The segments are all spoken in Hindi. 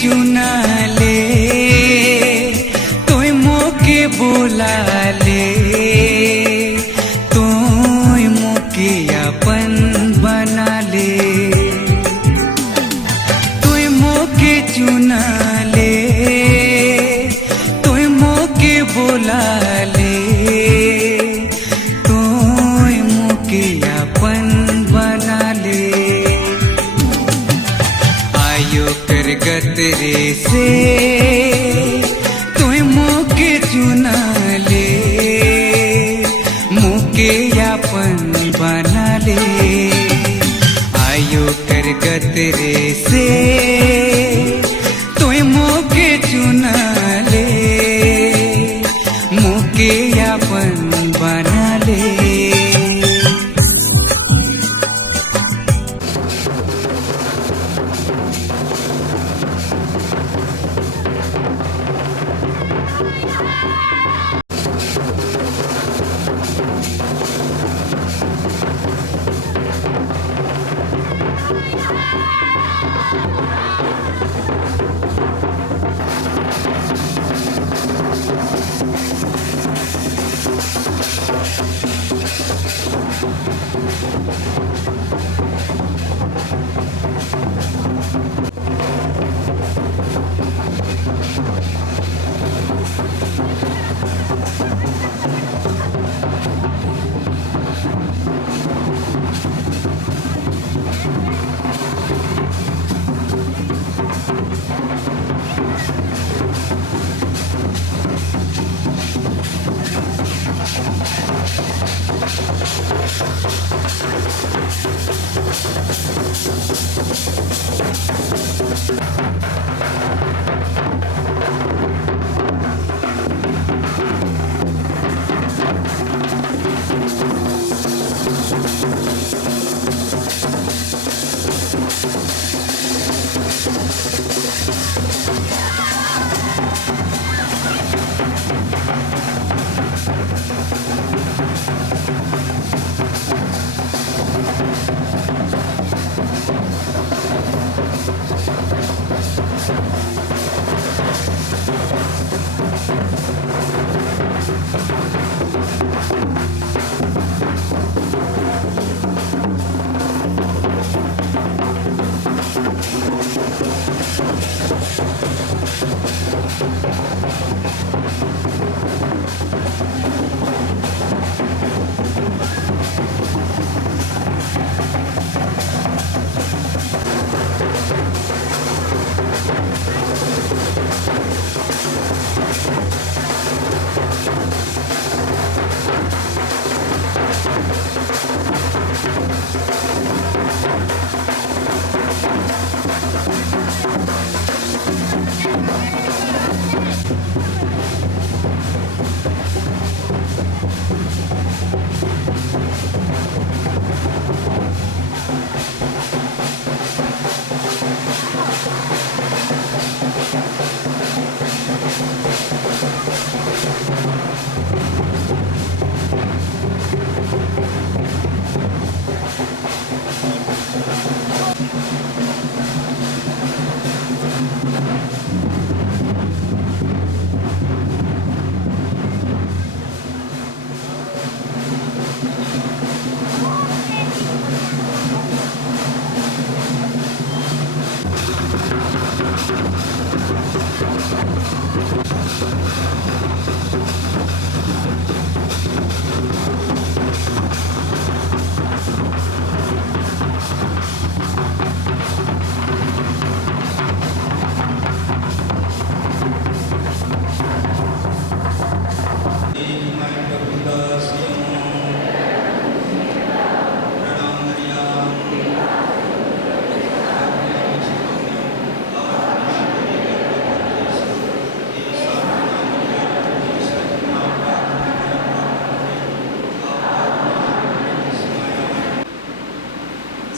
चुना ले तोय मोके बोला ले तोय मोके अपन बना ले तोय मोके चुना ले तोय मोके बोला ले तोय मोके अपन बना ले गतरे से तोय मोके चुना ले मोके अपन बना ले आयो कर गतरे से तोय मोके चुना ले मोके अपन बना ले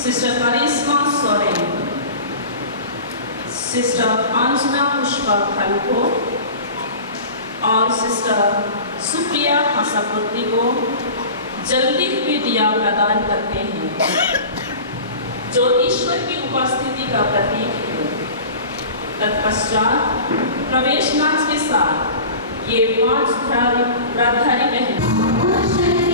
सिस्टर करिश्मा सोरेन, सिस्टर अंजना पुष्पा खलको और सिस्टर सुप्रिया हसापुत्री को जल्दी हुई दिया प्रदान करते हैं जो ईश्वर की उपस्थिति का प्रतीक है। तत्पश्चात प्रवेश नाच के साथ ये 5 व्रतधारी बहन Thank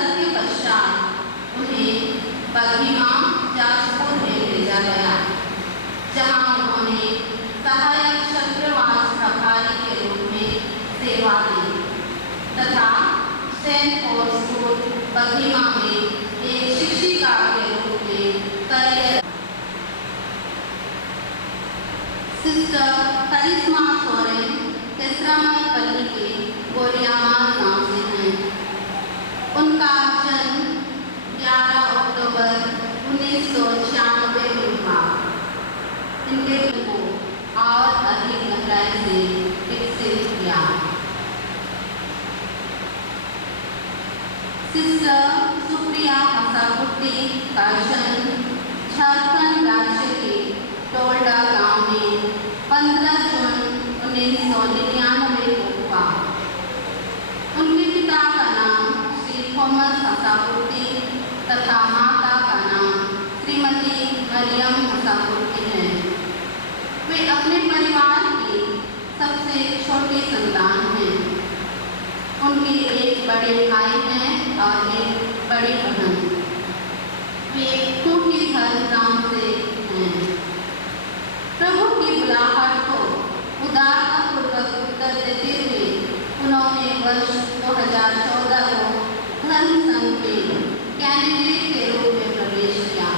स्थल के पश्चात उन्हें बर्मिंघम जाजपुर में भेजा गया, जहां उन्होंने सहायक छात्रावास प्रभारी के रूप में सेवा दी तथा सेंट पॉल स्कूल बर्मिंघम में एक शिक्षिका के रूप में करियर। सिस्टर करिश्मा सोरेन केसरामपल्ली के गोरियामाल गांव से हैं। उनका जन्म 11 अक्टूबर 1996 में हुआ। इनके को और अधिक गहराई से विकसित किया। सिस्टर सुप्रिया हसापुट्टी का जन्म झारखंड राज्य के टोल्डा गांव में 15 जून 1999 को हुआ। उनके पिता का नाम श्री थॉमस हसापुट्टी तथा माता का नाम श्रीमती मरियम हसापुट्टी है। वे अपने परिवार की सबसे छोटी संतान हैं। उनके एक बड़े भाई हैं और एक बड़ी बहन। वे खूंटी धर्म से हैं। प्रभु की बुलाहट को उदारतापूर्वक उत्तर देते हुए उन्होंने वर्ष 2014 को धर्म संघ में कैंडिडेट के रूप में प्रवेश किया।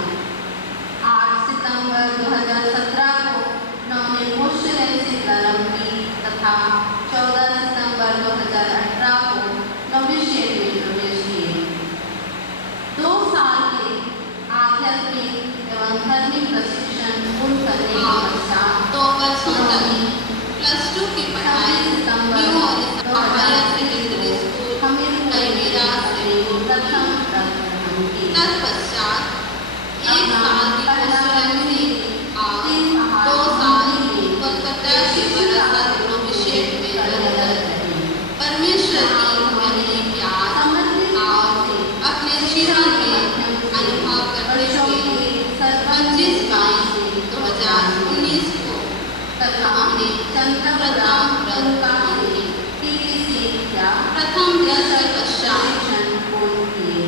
8 सितंबर 2017 को उन्होंने मोशरेंसी प्रारंभ की तथा 14 सितंबर 2018 को नोविशिएट में प्रवेश किए। 2 साल के आध्यात्मिक एवं धार्मिक प्रशिक्षण पूर्ण करने के पश्चात 2 वर्षों तक +2 की पढ़ाई न्यू और हायर सेकेंडरी स्कूल कैमेरा से प्रथम तत्पश्चात 1 साल की मोशरेंसी और 2 साल कोलकाता के बरासत नोविशिएट में रहकर परमेश्वर की मैंने प्यार और अपने जीवन में अनुभव करते हुए 25 मई 2019 को तथा चंद्रप्रधान प्रथम दृश्य पश्चात पूर्ण किए।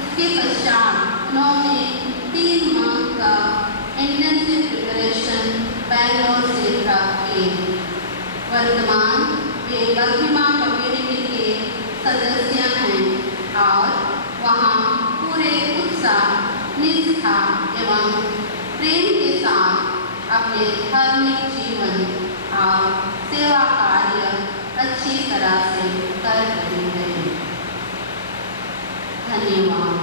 इसके पश्चात उन्होंने 3 माह का इंटेंसिव प्रिपरेशन बैंगलोर से प्राप्त किए। वर्तमान वे बर्मिंघम कम्युनिटी के सदस्य हैं और वहाँ पूरे उत्साह, निष्ठा एवं प्रेम के साथ अपने धार्मिक जीवन और सेवा कार्य अच्छी तरह से कर रहे हैं। धन्यवाद।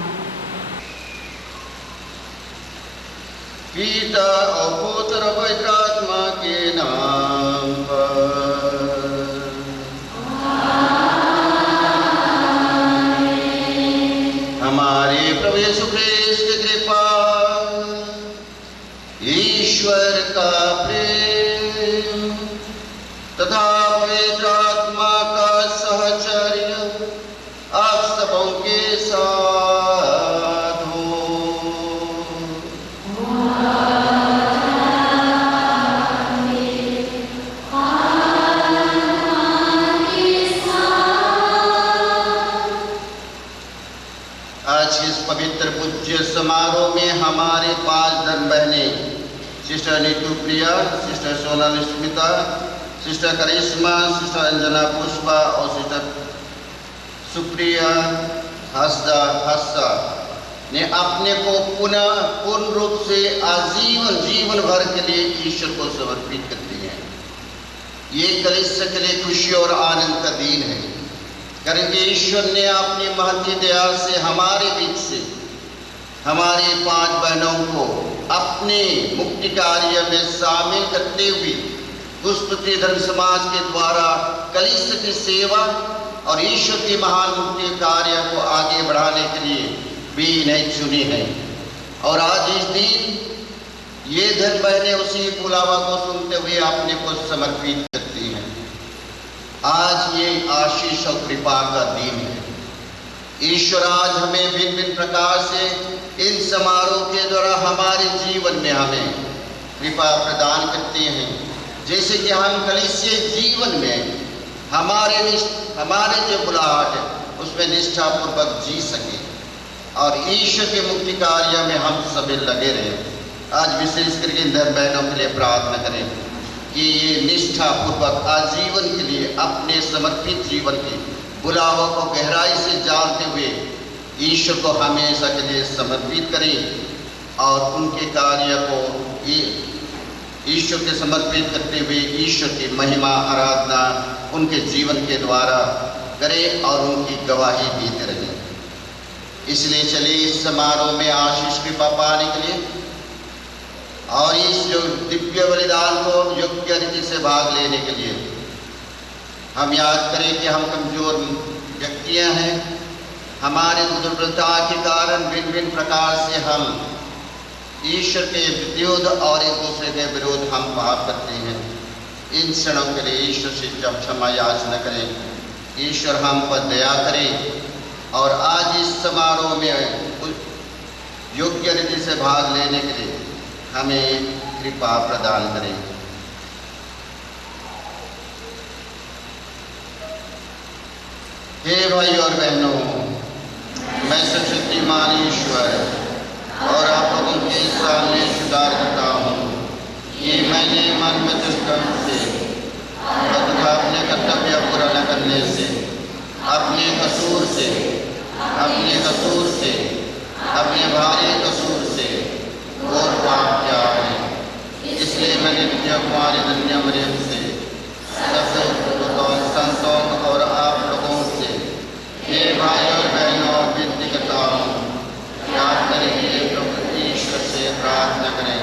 पिता और पुत्र और पवित्र आत्मा के नाम पर। हमारे प्रभु यीशु ख्रीस्त की कृपा, ईश्वर का प्रेम तथा पवित्र आत्मा का सहचर्य आप सबों के साथ हो। आज इस पवित्र पूज्य समारोह में हमारे 5 धर्म बहनें, सिस्टर नीतू प्रिया, सिस्टर सोनाली स्मिता, सिस्टर करिश्मा, सिस्टर अंजना पुष्पा और सिस्टर सुप्रिया हस्सा ने अपने को पुनः पूर्ण रूप से आजीवन जीवन भर के लिए ईश्वर को समर्पित करती हैं। ये कलीसिया के लिए खुशी और आनंद का दिन है, कारण कि ईश्वर ने अपनी महती दया से हमारे बीच से हमारी 5 बहनों को अपने मुक्ति कार्य में शामिल करते हुए गुस्पति धर्म समाज के द्वारा कलीसिया की सेवा और ईश्वर के महान मुक्ति कार्य को आगे बढ़ाने के लिए भी इन्हें चुनी है। और आज इस दिन ये धर्म बहनें उसी बुलावा को सुनते हुए अपने को समर्पित करती हैं। आज ये आशीष और कृपा का दिन है। ईश्वर आज हमें भिन्न भिन्न प्रकार से इन समारोह के द्वारा हमारे जीवन में हमें कृपा प्रदान करते हैं, जैसे कि हम कलीसिया जीवन में हमारे जो बुलाहट है उसमें निष्ठापूर्वक जी सके और ईश्वर के मुक्ति कार्य में हम सभी लगे रहें। आज विशेष करके इन धर्म बहनों के लिए प्रार्थना करें कि ये निष्ठापूर्वक आजीवन के लिए अपने समर्पित जीवन की बुलावों को गहराई से जानते हुए ईश्वर को हमेशा के लिए समर्पित करें और उनके कार्य को ईश्वर के समर्पित करते हुए ईश्वर की महिमा आराधना उनके जीवन के द्वारा करें और उनकी गवाही देते रहें। इसलिए चलिए इस समारोह में आशीष कृपा पाने के लिए और इस जो दिव्य बलिदान को योग्य रीति से भाग लेने के लिए हम याद करें कि हम कमजोर व्यक्तियां हैं। हमारे दुर्बलता के कारण भिन्न भिन्न प्रकार से हम ईश्वर के विरोध और एक दूसरे के विरोध हम पाप करते हैं। इन क्षणों के लिए ईश्वर से जब क्षमा याचना करें, ईश्वर हम पर दया करें और आज इस समारोह में योग्य रीति से भाग लेने के लिए हमें कृपा प्रदान करें। हे भाई और बहनों, मैं सर्वशक्तिमान ईश्वर और आप लोगों के सामने स्वीकार करता हूँ कि मैंने मन में दुष्कर्म से तथा अपने कर्तव्य पूरा न करने से अपने कसूर से अपने भारी कसूर से और पाप किया है। इसलिए मैंने विद्या कुमारी धन्य मरियम से सबसे संतों और आप लोगों से हे भाई और बहनों विनती करता हूँ, याद करेंगे प्रभु ईश्वर से प्रार्थना करें।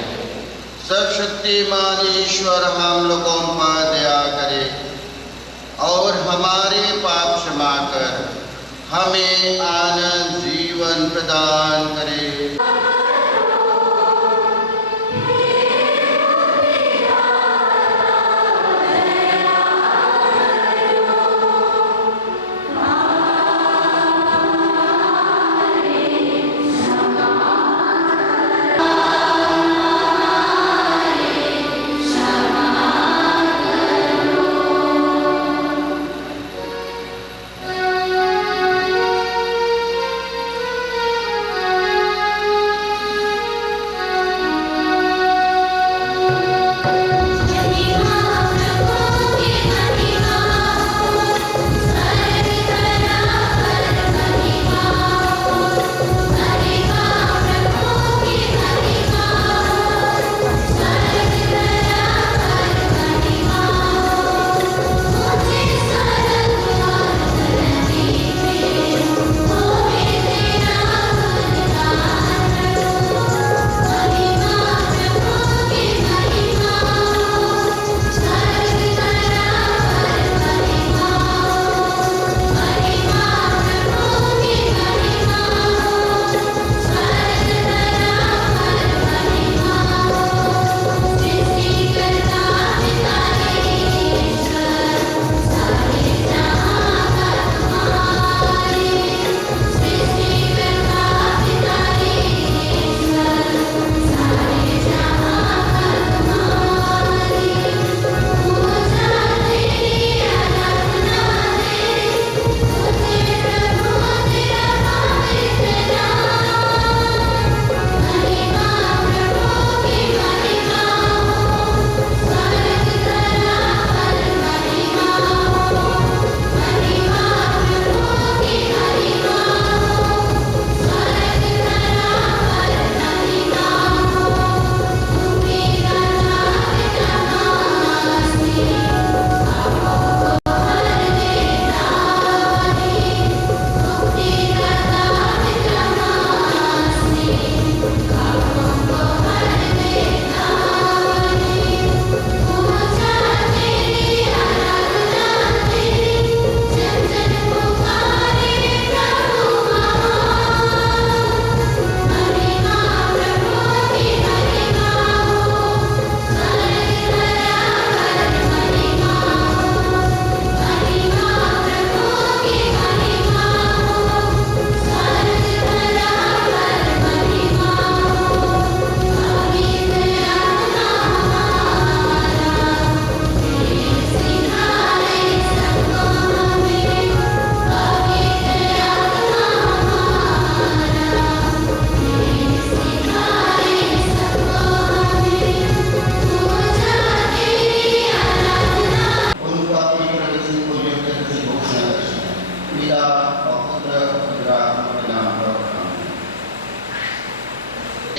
सर्वशक्तिमान ईश्वर हम लोगों पर दया करे और हमारे पाप क्षमा कर हमें आनंद जीवन प्रदान करे।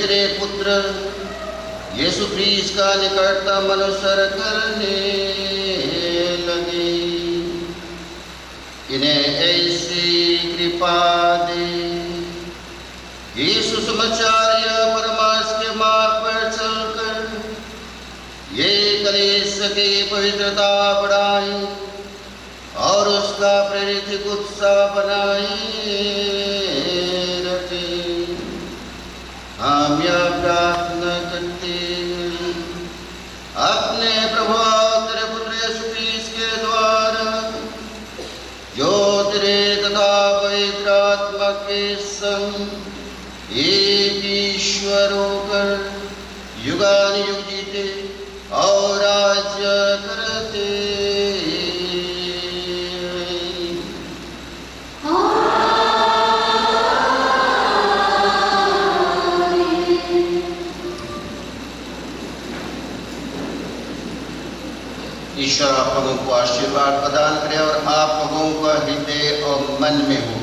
तेरे पुत्र यीशु ख्रीस्त का निकटतम अनुसरण करने लगे। इन्हें ऐसी कृपा दे यीशु समाचार्य परमार्थ के मार्ग पर चलकर ये कलीसिया की पवित्रता बढ़ाए और उसका प्रेरित उत्साह बनाए रखे। हम यह प्रार्थना करते हैं अपने प्रभु तेरे पुत्र यीशु ख्रीस्त के द्वारा, जो तेरे तथा पवित्र आत्मा के संग एक ईश्वर होकर युगानुयुग जीते और राज्य करते ईश्वर आप लोगों को आशीर्वाद प्रदान करे और आप लोगों का हृदय और मन में हो,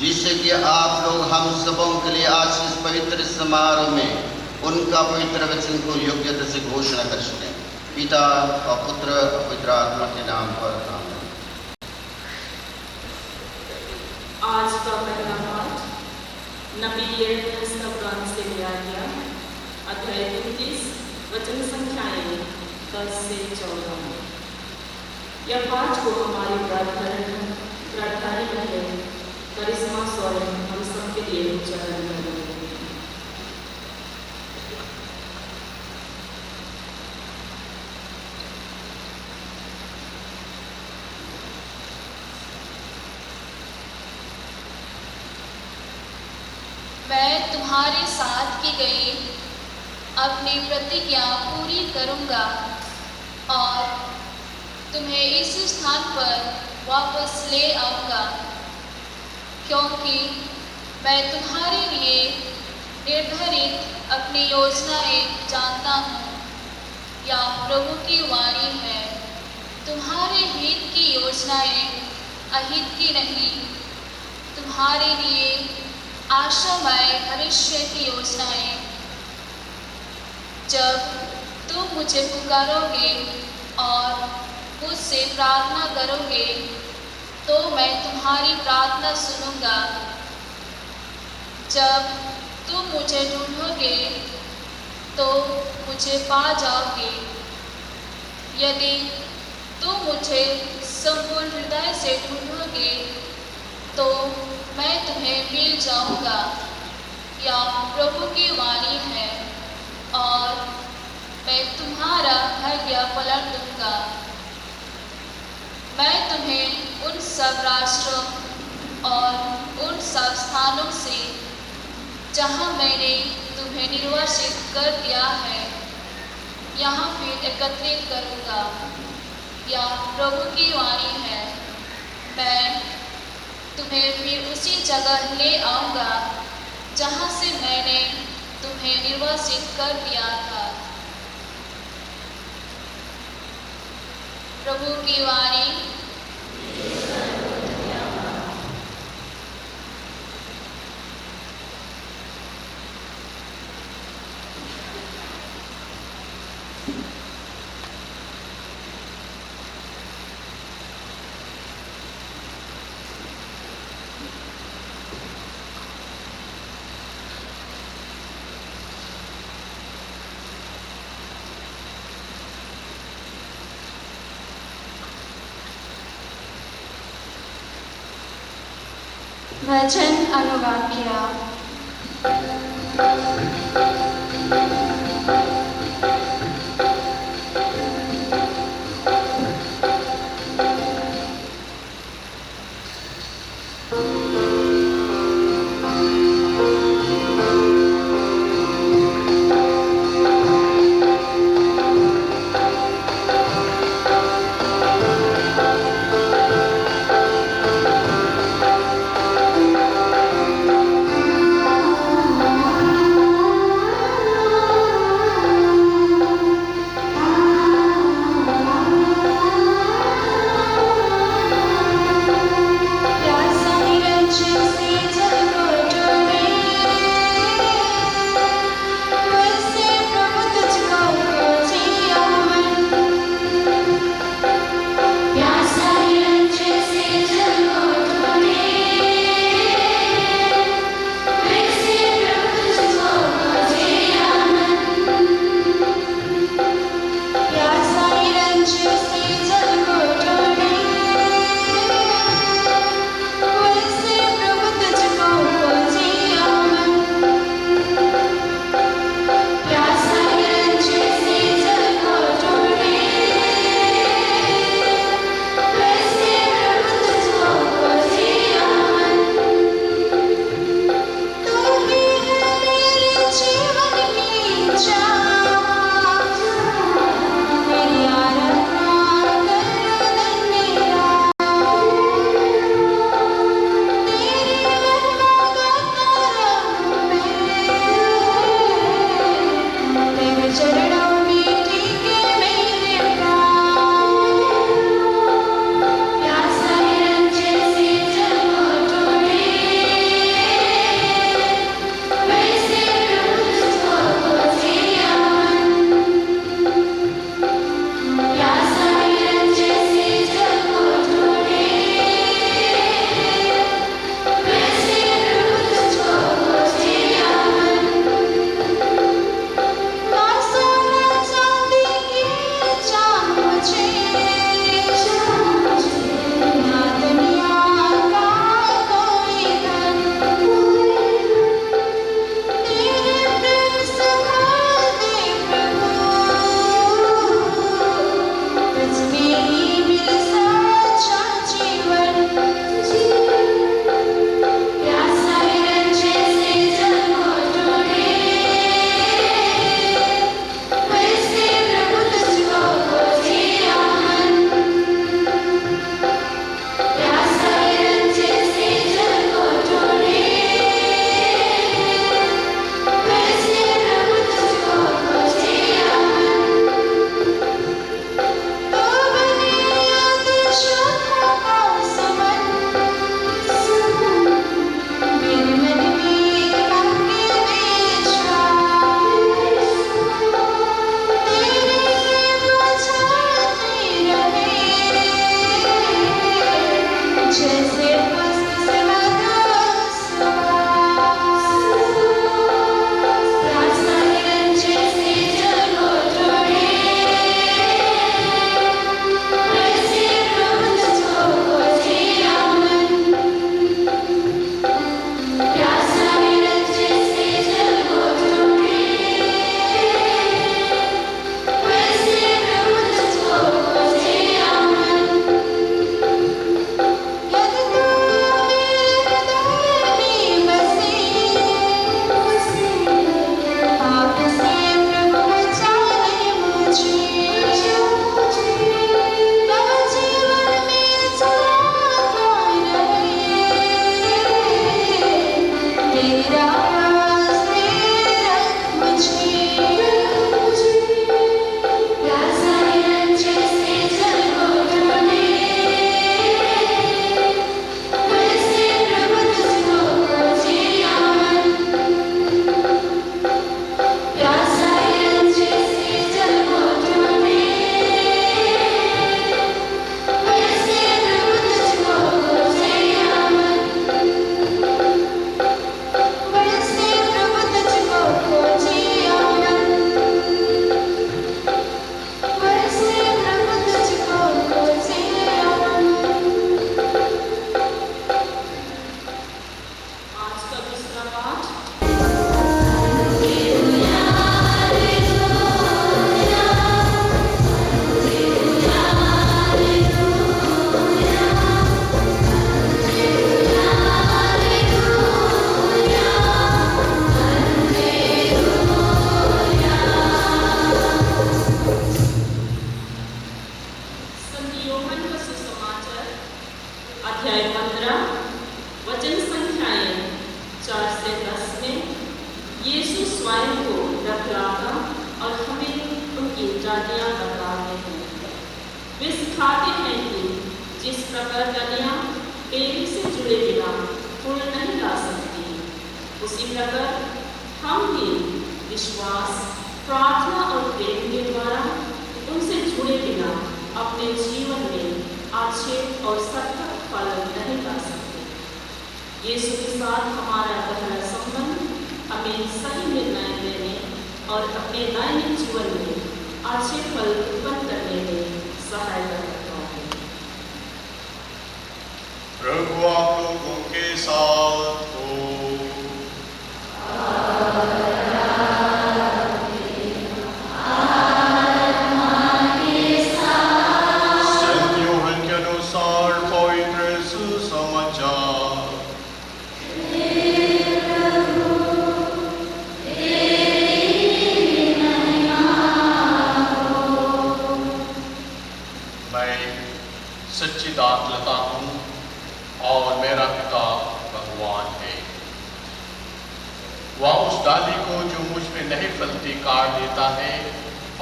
जिससे कि आप लोग हम सबों के लिए आज इस पवित्र समारोह में उनका पवित्र वचन को योग्यता से घोषणा कर सकें। पिता और पुत्र और पवित्र आत्मा के नाम पर आमीन। आज का पहला पाठ नबी यिर्मयाह का ग्रंथ से लिया गया, अध्याय 33 वचन संख्याएं 10 से 14। यह पाठ को हमारी प्रार्थना बहन करिश्मा स्वयं हम सबके लिए उच्चारण करेंगे। मैं तुम्हारे साथ की गई अपनी प्रतिज्ञा पूरी करूंगा और तुम्हें इस स्थान पर वापस ले आऊंगा, क्योंकि मैं तुम्हारे लिए निर्धारित अपनी योजनाएं जानता हूँ। या प्रभु की वाणी है, तुम्हारे हित की योजनाएं अहित की नहीं, तुम्हारे लिए आशामय भविष्य की योजनाएं। जब तुम मुझे पुकारोगे और मुझसे प्रार्थना करोगे तो मैं तुम्हारी प्रार्थना सुनूंगा। जब तुम मुझे ढूंढोगे तो मुझे पा जाओगे। यदि तुम मुझे संपूर्ण हृदय से ढूंढोगे तो मैं तुम्हें मिल जाऊंगा। या प्रभु की वाणी है, और मैं तुम्हारा भाग्य पलट दूंगा। मैं तुम्हें उन सब राष्ट्रों और उन सब स्थानों से जहां मैंने तुम्हें निर्वासित कर दिया है, यहाँ फिर एकत्रित करूंगा। या प्रभु की वाणी है, मैं तुम्हें फिर उसी जगह ले आऊंगा जहां से मैंने तुम्हें निर्वासित कर दिया था। प्रभु की वाणी। वचन अनुवाक्य। डालियाँ बतलाते हैं। वे सिखाते हैं कि जिस प्रकार डालियाँ पेड़ से जुड़े बिना फूल नहीं ला सकती, उसी प्रकार हम भी विश्वास, प्रार्थना और प्रेम के द्वारा उनसे जुड़े बिना अपने जीवन में अच्छे और सार्थक फल नहीं ला सकते। यीशु के साथ हमारा गहरा संबंध हमें सही निर्णय लेने और अपने दैनिक जीवन में अच्छे फल उत्पन्न करने में सहायता करता है। प्रभु आप लोगों के साथ हो। संत यूहन्ना के अनुसार पवित्र सुसमाचार। मैं सच्ची दाखलता हूँ और मेरा पिता भगवान है। वह उस डाली को जो मुझ में नहीं फलती काट देता है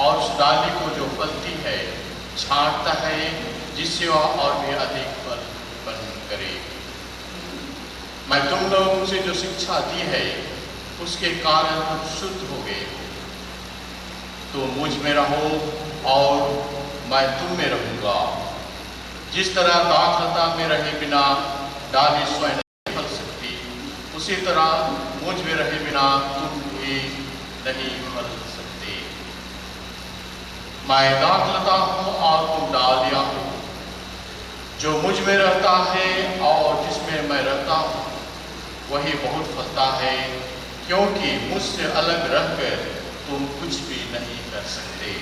और उस डाली को जो फलती है छांटता है, जिससे वह और भी अधिक फल उत्पन्न करे। मैं तुम लोगों से जो शिक्षा दी है उसके कारण तुम शुद्ध हो गए हो। तुम मुझ में रहो और मैं तुम में रहूँगा। जिस तरह दाखलता में रहे बिना डाली स्वयं नहीं फल सकती, उसी तरह मुझ में रहे बिना तुम भी नहीं फल सकते। मैं दाखलता हूँ और तुम डालियाँ हो। जो मुझ में रहता है और जिसमें मैं रहता हूँ वही बहुत फलता है, क्योंकि मुझसे अलग रहकर तुम कुछ भी नहीं कर सकते।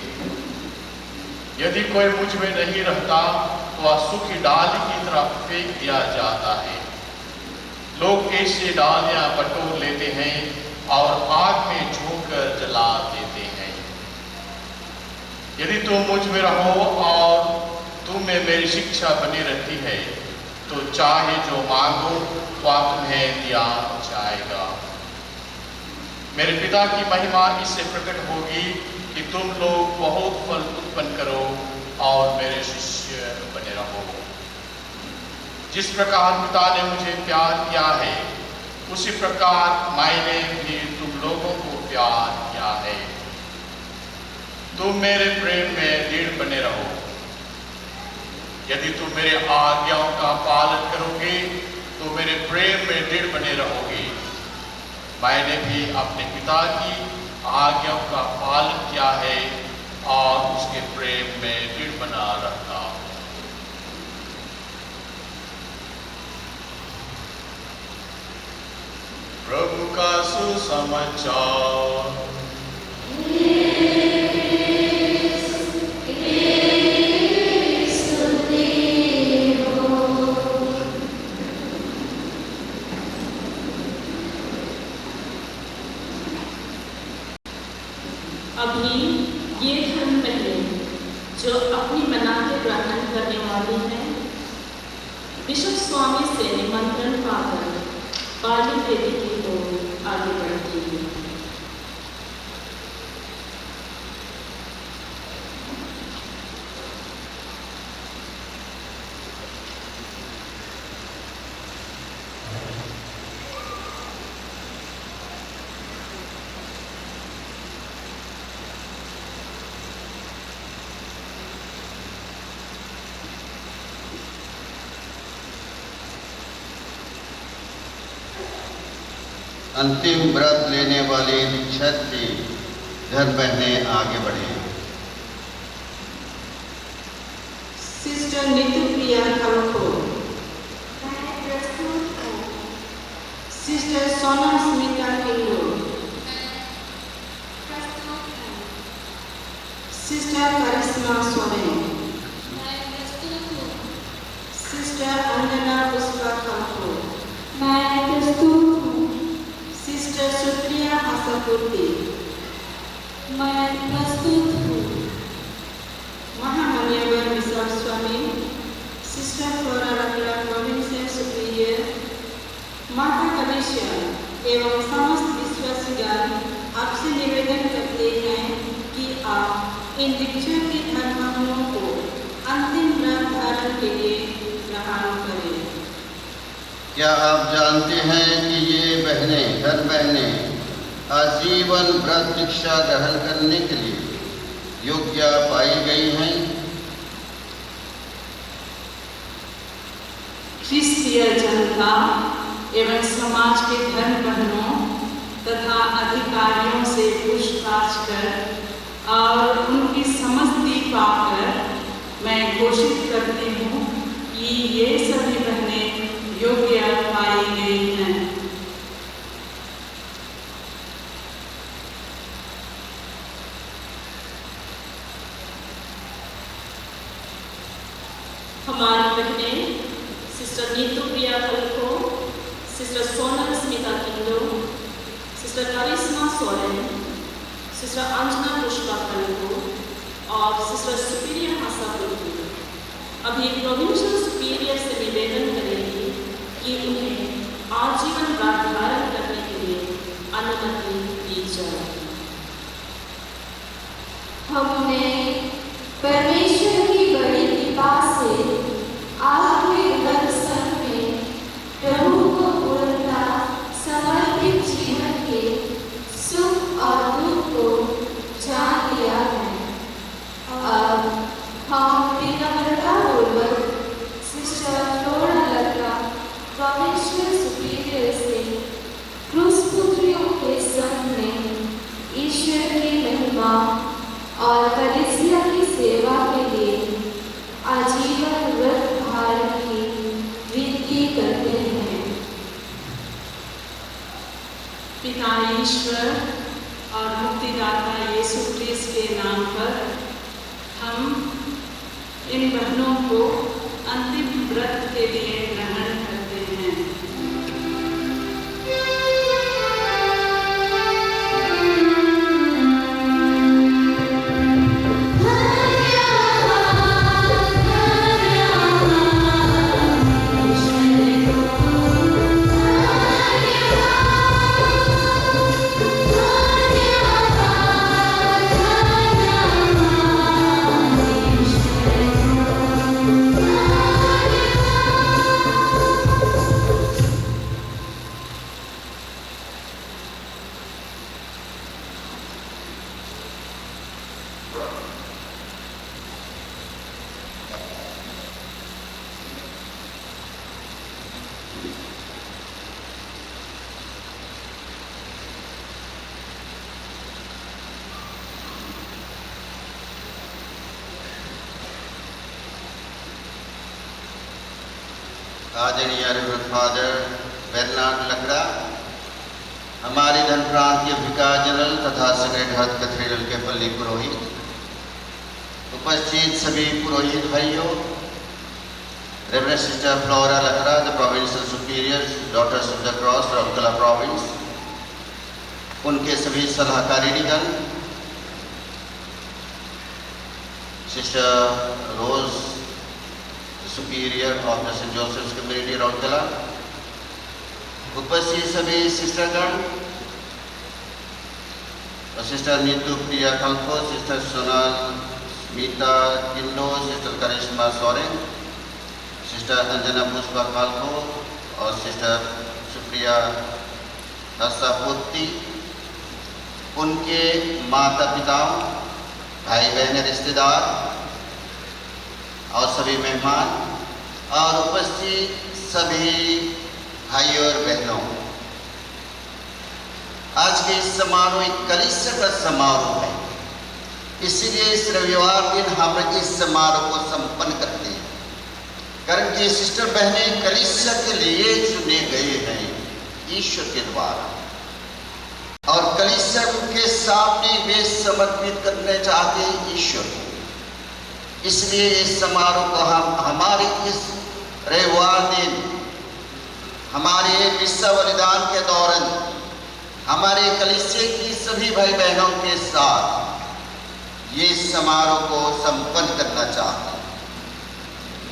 यदि कोई मुझ में नहीं रहता तो वह सूखी डाली की तरफ फेंक दिया जाता है। लोग ऐसे डालियां बटोर लेते हैं और आग में झोंककर जला देते हैं। यदि तुम मुझ में रहो और तुम में मेरी शिक्षा बनी रहती है तो चाहे जो मांगो वह तुम्हें दिया जाएगा। मेरे पिता की महिमा इससे प्रकट होगी कि तुम लोग बहुत फल उत्पन्न करो और मेरे शिष्य बने रहो। जिस प्रकार पिता ने मुझे प्यार किया है उसी प्रकार मैंने भी तुम लोगों को प्यार किया है। तुम मेरे प्रेम में दृढ़ बने रहो। यदि तुम मेरे आज्ञाओं का पालन करोगे तो मेरे प्रेम में दृढ़ बने रहोगे। मैंने भी अपने पिता की आज्ञाओं का पालन किया है और उसके प्रेम में दृढ़ बना रहता हूं। प्रभु का सुसमाचार। अभी ये धर्म पहले जो अपनी मना के ग्रहण करने वाली है, बिशप स्वामी से निमंत्रण पाकर बाली देवी की ओर आगे बढ़ती है। अंतिम व्रत लेने वाली क्षत्रिय धर्म बहनें आगे बढ़े। सिस्टर नीतू प्रिया खड़को, सिस्टर सोना Smita kilo, sister Karishma Soren, sister Anjana Pushpa खड़को, sister Supriya हसपुर्ती, मैं प्रस्तुत हूँ। महामान्यवर बिशप स्वामी, सिस्टर फ्लोरा रगड़ा प्रोविंशियल सुपीरियर, माता कलेशिया एवं समस्त विश्वासीगण आपसे निवेदन करते हैं कि आप इन दीक्षित के धर्मों को अंतिम व्रत धारण के लिए ग्रहण करें। क्या आप जानते हैं कि ये बहनें, धर्म बहनें आजीवन व्रत दीक्षा ग्रहण करने के लिए योग्य पाई गई हैं? ख्रिस्तीय जनता एवं समाज के धर्म बहनों तथा अधिकारियों से पूछताछ कर और उनकी सम्मति पाकर मैं घोषित करती हूँ कि ये सभी बहनें योग्य पाई गई हैं। हमारी बहनें सिस्टर नीतू प्रिया खलखो, sister Sonal Smita Kindo, sister Karishma Soren, sister Anjana Pushpa खलखो और सिस्टर सुपीरियर आशा पुत्री अभी प्रोविंशियल सुपीरियर से निवेदन करेंगी कि उन्हें आजीवन व्रत धारण करने के लिए अनुमति दी जाए। हमने परमेश्वर की बड़ी कृपा से आखिरी दर्शन में प्रभु को पूर्णता समर्पित जीवन के सुख और दुख को जान लिया है। अब हम विनम्रता पूर्वक सिस्टर फ्लोरा लता प्रोविंशियल सुपीरियर से क्रूस पुत्रियों के संग में ईश्वर की महिमा और कलीसिया की सेवा के लिए आजीवन व्रत धारण की विनती करते हैं। पिता ईश्वर और मुक्तिदाता यीशु क्रिस्त के नाम पर हम इन बहनों को अंतिम व्रत के लिए ग्रहण करते हैं। आदरणीय रेवरेंड फादर बेर्नार्ड लकड़ा, हमारे धन प्रांत के विकार जनरल तथा सेक्रेट हार्ट कैथेड्रल के पल्ली पुरोहित, उपस्थित सभी पुरोहित भाइयों, reverend sister Flora Lakra, the provincial superior daughters of the Cross Rourkela province, उनके सभी सलाहकारी निगम, sister Rose superior of the Saint Joseph's community Rourkela, उपस्थित सभी सिस्टरगण, सिस्टर नीतू प्रिया खलखो, sister Sonal Smita Kindo, sister Karishma Soren, sister Anjana Pushpa खलखो और सिस्टर सुप्रिया हसापुत्ती, उनके माता पिता, भाई बहन, रिश्तेदार और सभी मेहमान और उपस्थित सभी भाइयों और बहनों, आज के इस समारोह एक कलीसिया का समारोह है, इसलिए इस रविवार दिन हम इस समारोह को संपन्न करते हैं। कारण कि सिस्टर बहनें कलीसिया के लिए चुने गए हैं ईश्वर के द्वारा, और कलीसिया के सामने वे समर्पित करने चाहते हैं ईश्वर को। इसलिए इस समारोह को हम हमारे इस रविवार दिन हमारे विश्व बलिदान के दौरान हमारे कलीसिया की सभी भाई बहनों के साथ ये समारोह को संपन्न करना चाहते हैं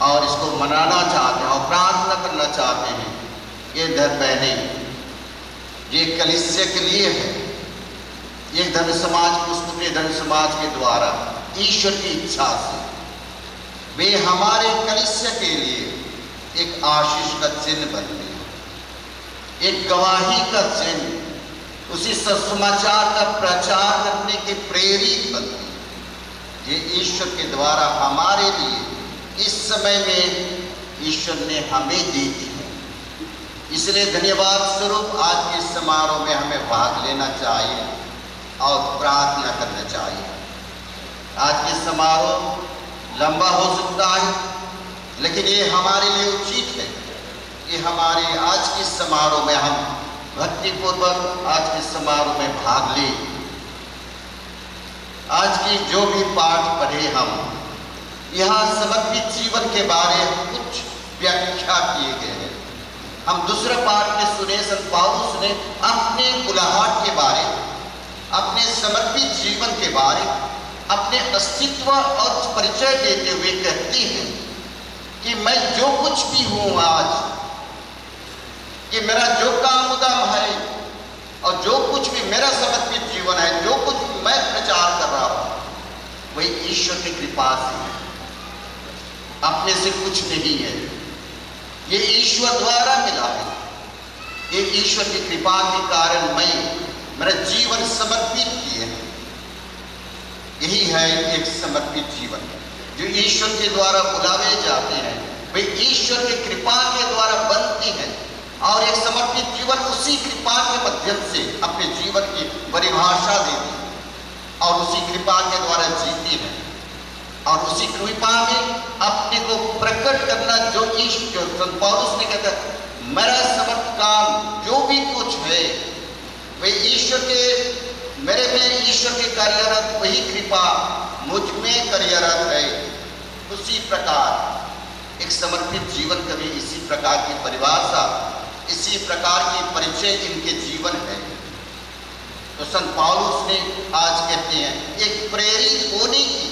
और इसको मनाना चाहते हैं और प्रार्थना करना चाहते हैं। ये धर्म बहनें ये कलीसिया के लिए है, ये धर्म समाज, उस धर्म समाज के द्वारा ईश्वर की इच्छा से वे हमारे कलीसिया के लिए एक आशीष का चिन्ह बनते हैं, एक गवाही का चिन्ह, उसी सुसमाचार का प्रचार करने के प्रेरित बनते हैं। ये ईश्वर के द्वारा हमारे लिए इस समय में ईश्वर ने हमें दी थी। इसलिए धन्यवाद स्वरूप आज के समारोह में हमें भाग लेना चाहिए और प्रार्थना करना चाहिए। आज के समारोह लंबा हो सकता है, लेकिन ये हमारे लिए उचित है कि हमारे आज के समारोह में हम भक्तिपूर्वक आज के समारोह में भाग लें। आज की जो भी पाठ पढ़े हम यहाँ समर्पित जीवन के बारे में कुछ व्याख्या किए गए हैं। हम दूसरा पाठ में सुने संत पौलुस ने अपने बुलाहट के बारे, अपने समर्पित जीवन के बारे, अपने अस्तित्व और परिचय देते हुए कहते हैं कि मैं जो कुछ भी हूँ आज, कि मेरा जो काम उदाम है और जो कुछ भी मेरा समर्पित जीवन है, जो कुछ मैं प्रचार कर रहा हूँ, वही ईश्वर की कृपा से है, अपने से कुछ नहीं है। ये ईश्वर द्वारा मिला है। ये ईश्वर की कृपा के कारण मैं मेरा जीवन समर्पित किए हैं। यही है एक समर्पित जीवन जो ईश्वर के द्वारा बुलावे जाते हैं, वे ईश्वर की कृपा के द्वारा बनती हैं और एक समर्पित जीवन उसी कृपा के माध्यम से अपने जीवन की परिभाषा देती है और उसी कृपा के द्वारा जीती है और उसी कृपा में अपने को प्रकट करना जो ईश्वर संत पौलुस ने कहता मेरा समर्थ काम जो भी कुछ है वे ईश्वर के मेरे में ईश्वर के कार्यरत वही कृपा मुझ में कार्यरत है। उसी प्रकार एक समर्पित जीवन का भी इसी प्रकार की परिभाषा, इसी प्रकार की परिचय इनके जीवन है। तो संत पौलुस ने आज कहते हैं एक प्रेरित होने की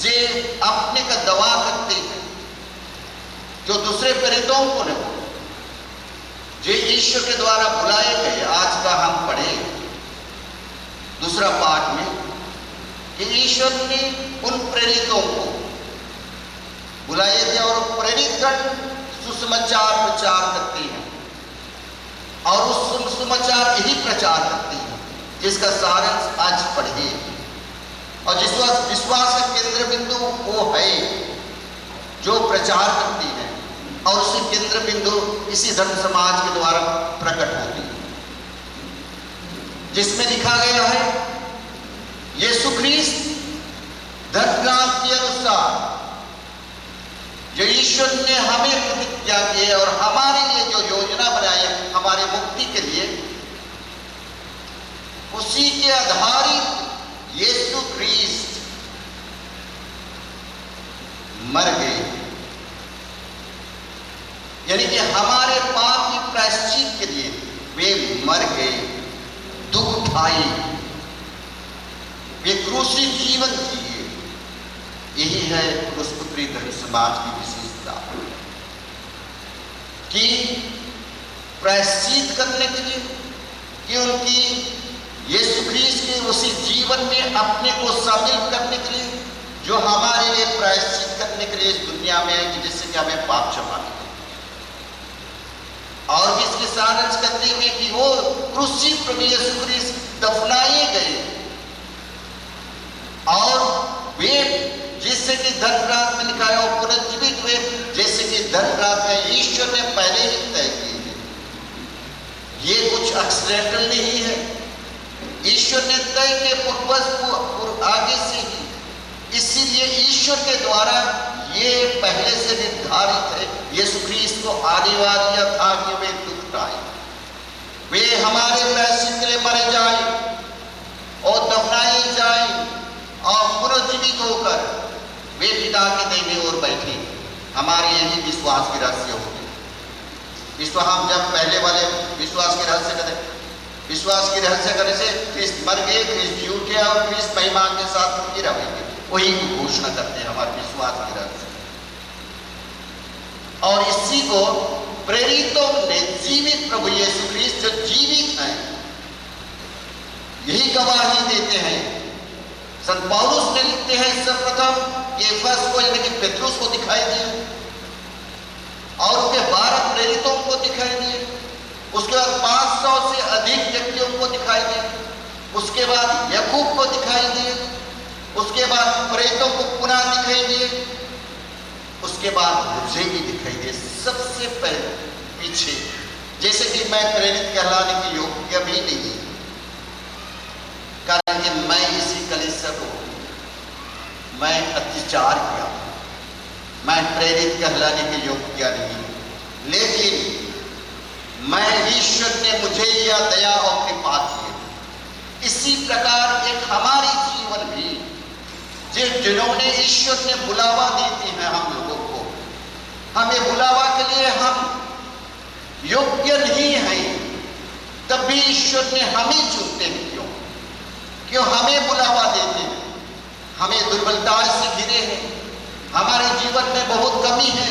जे अपने का दवा करते हैं, जो दूसरे प्रेरितों को नहीं, जो ईश्वर के द्वारा बुलाए गए। आज का हम पढ़े दूसरा पाठ में कि ईश्वर ने उन प्रेरितों को बुलाए थे और प्रेरित गण सुसमाचार प्रचार करते हैं और उस सुसमाचार यही प्रचार करते हैं जिसका सारांश आज पढ़े और जिस विश्वास का केंद्र बिंदु वो है जो प्रचार करती है और उसी केंद्र बिंदु इसी धर्म समाज के द्वारा प्रकट होती है, जिसमें लिखा गया है यीशु ख्रीस्त धर्मग्रंथ के अनुसार जो ईश्वर ने हमें प्रतिज्ञा की है और हमारे लिए जो योजना बनाई है हमारे मुक्ति के लिए, उसी के आधारित यीशु ख्रीस्त मर गए, यानी कि हमारे पाप की प्रायश्चित के लिए वे मर गए, दुख उठाए, वे क्रूसी जीवन जिए। यही है क्रूसपुत्री धर्म समाज की विशेषता कि प्रायश्चित करने के लिए, कि उनकी यीशु ख्रीस्त के उसी जीवन में अपने को शामिल करने के लिए जो हमारे लिए प्रायश्चित करने के लिए इस दुनिया में है कि जिससे कि हमें पाप क्षमा मिले। और भी इसके सारांश करते हैं कि वो क्रूसी प्रभु यीशु ख्रीस्त दफनाए गए और वे जैसे कि धर्मग्रंथ में लिखा है और पुनर्जीवित हुए, जैसे कि धर्मग्रंथ में ईश्वर ने पहले ही तय किए हैं। ये कुछ एक्सीडेंटल नहीं है, ईश्वर ने तय के पूर्वज आगे से ही, इसीलिए ईश्वर के द्वारा ये पहले से निर्धारित है यीशु ख्रीस्त को अनिवार्य था कि वे दुख उठाए, वे हमारे प्रायश्चित के लिए मरे जाए और दफनाए जाए और पुनर्जीवित होकर वे पिता के दाहिने ओर बैठे। हमारे यही विश्वास की रहस्य होगी। हम जब पहले वाले विश्वास के रहस्य करते, विश्वास की रहस्य करने से ख्रीस्त मर गए, ख्रीस्त जी उठे और ख्रीस्त महिमा के साथ उनकी रहेंगे, वही घोषणा करते हैं हमारे विश्वास के रहस्य। और इसी को प्रेरितों ने जीवित प्रभु यीशु ख्रीस्त जो जीवित हैं यही गवाही देते हैं। संत पौलुस ने लिखते हैं सर्वप्रथम केफस को यानी कि पेट्रुस को दिखाई दिए, और उसके 12 प्रेरितों को दिखाई दिए, उसके बाद 500 से अधिक व्यक्तियों को दिखाई दिए, उसके बाद याकूब को दिखाई दिए, उसके बाद प्रेरितों को पुनः दिखाई दिए, उसके बाद मुझे भी दिखाई दिए। सबसे पहले पीछे जैसे कि मैं प्रेरित कहलाने के योग्य भी नहीं, कारण कि मैं इसी कलीसिया को मैं अत्याचार किया, मैं प्रेरित कहलाने के योग्य नहीं, लेकिन मैं ईश्वर ने मुझे यह दया और कृपा की। इसी प्रकार एक हमारी जीवन भी जिन्होंने ईश्वर ने बुलावा देती है हम लोगों को, हमें बुलावा के लिए हम योग्य नहीं है, तब भी ईश्वर ने हमें चुनते हैं। क्यों हमें बुलावा देते हैं? हमें दुर्बलता से घिरे हैं, हमारे जीवन में बहुत कमी है,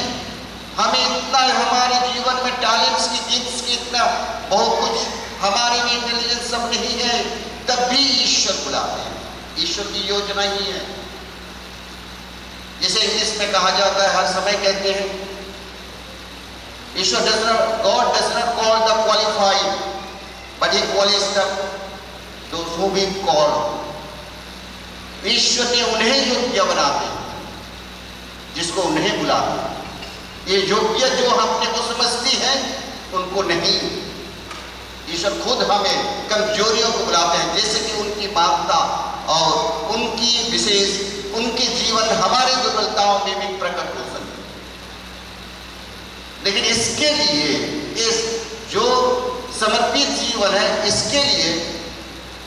हमें इतना हमारे जीवन में टैलेंट्स की गिफ्ट्स की इतना बहुत कुछ हमारी में इंटेलिजेंस सब नहीं है, तब भी ईश्वर बुलाते हैं। ईश्वर की योजना ही है। जिसे इंग्लिश में कहा जाता है, हर समय कहते हैं ईश्वर God does not call the qualified, but he qualifies those who be called. ईश्वर ने उन्हें योग्य बनाते जिसको उन्हें बुलाते। ये योग्य जो अपने को समझती है उनको नहीं, ईश्वर खुद हमें कमजोरियों को बुलाते हैं, जैसे कि उनकी मानता और उनकी विशेष उनके जीवन हमारे दुर्बलताओं में भी प्रकट हो सके। लेकिन इसके लिए इस जो समर्पित जीवन है, इसके लिए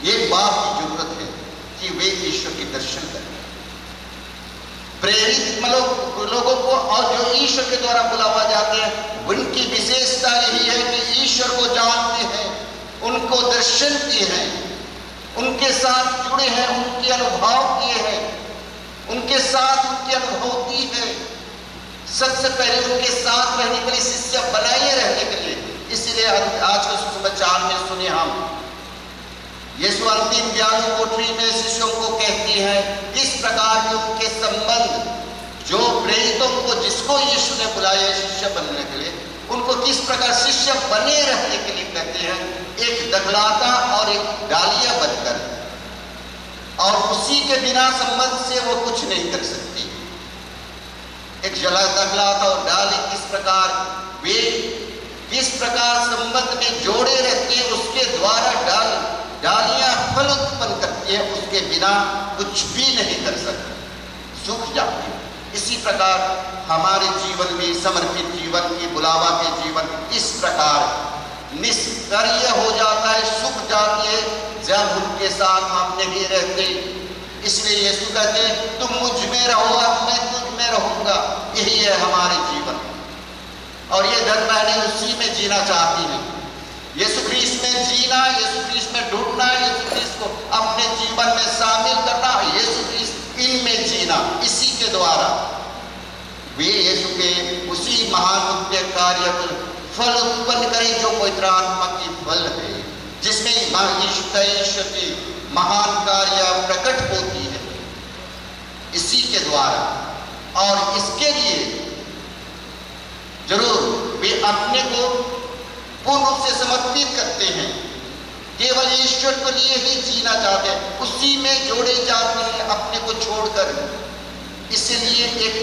ये बात की जरूरत है कि वे ईश्वर के दर्शन करें। प्रेरित लोगों को और जो ईश्वर के द्वारा बुलावा जाते हैं, उनकी विशेषता यही है कि ईश्वर को जानते हैं, उनको दर्शन किए हैं, उनके साथ जुड़े हैं, उनके अनुभव किए हैं, उनके साथ उनकी अनुभूति है। सबसे पहले उनके साथ रहने के लिए, शिष्य बनाए रहने के लिए। इसलिए आज के सुसमाचार में सुने हम यीशु अंतिम ज्ञान कोठरी में शिष्यों को कहते हैं, इस प्रकार के उनके संबंध जो प्रेरितों को जिसको यीशु ने बुलाया शिष्य बनने के लिए, उनको किस प्रकार शिष्य बने रहने के लिए कहते हैं, एक दखलाता और एक डालिया बनकर, और उसी के बिना संबंध से वो कुछ नहीं कर सकती। एक जला दखलाता और डाली किस प्रकार वे किस प्रकार संबंध में जोड़े रहते हैं, उसके द्वारा डालियां फल उत्पन्न करती है, उसके बिना कुछ भी नहीं कर सकते, सूख जाती है। इसी प्रकार हमारे जीवन में समर्पित जीवन की बुलावा के जीवन इस प्रकार निष्क्रिय हो जाता है, सूख जाती है जब उनके साथ हम नहीं रहते। इसलिए यीशु कहते हैं, तुम मुझ में रहो और मैं तुझ में रहूंगा। यही है हमारे जीवन, और ये धन बहनें उसी में जीना चाहती हैं। यीशु ख्रीस्त में जीना, यीशु ख्रीस्त में ढूंढना, यीशु ख्रीस्त को अपने जीवन में शामिल करना, यीशु ख्रीस्त इनमें जीना, इसी के द्वारा वे यीशु के उसी महान उत्पन्न कार्य पर फल उत्पन्न करें जो पवित्र आत्मा की फल है, जिसमें ईश्वर की महान कार्य प्रकट होती है इसी के द्वारा। और इसके लिए जरूर वे अपने को पूर्ण रूप से समर्पित करते हैं, केवल ईश्वर के लिए ही जीना चाहते हैं, उसी में जोड़े जाते हैं अपने को छोड़कर। इसलिए एक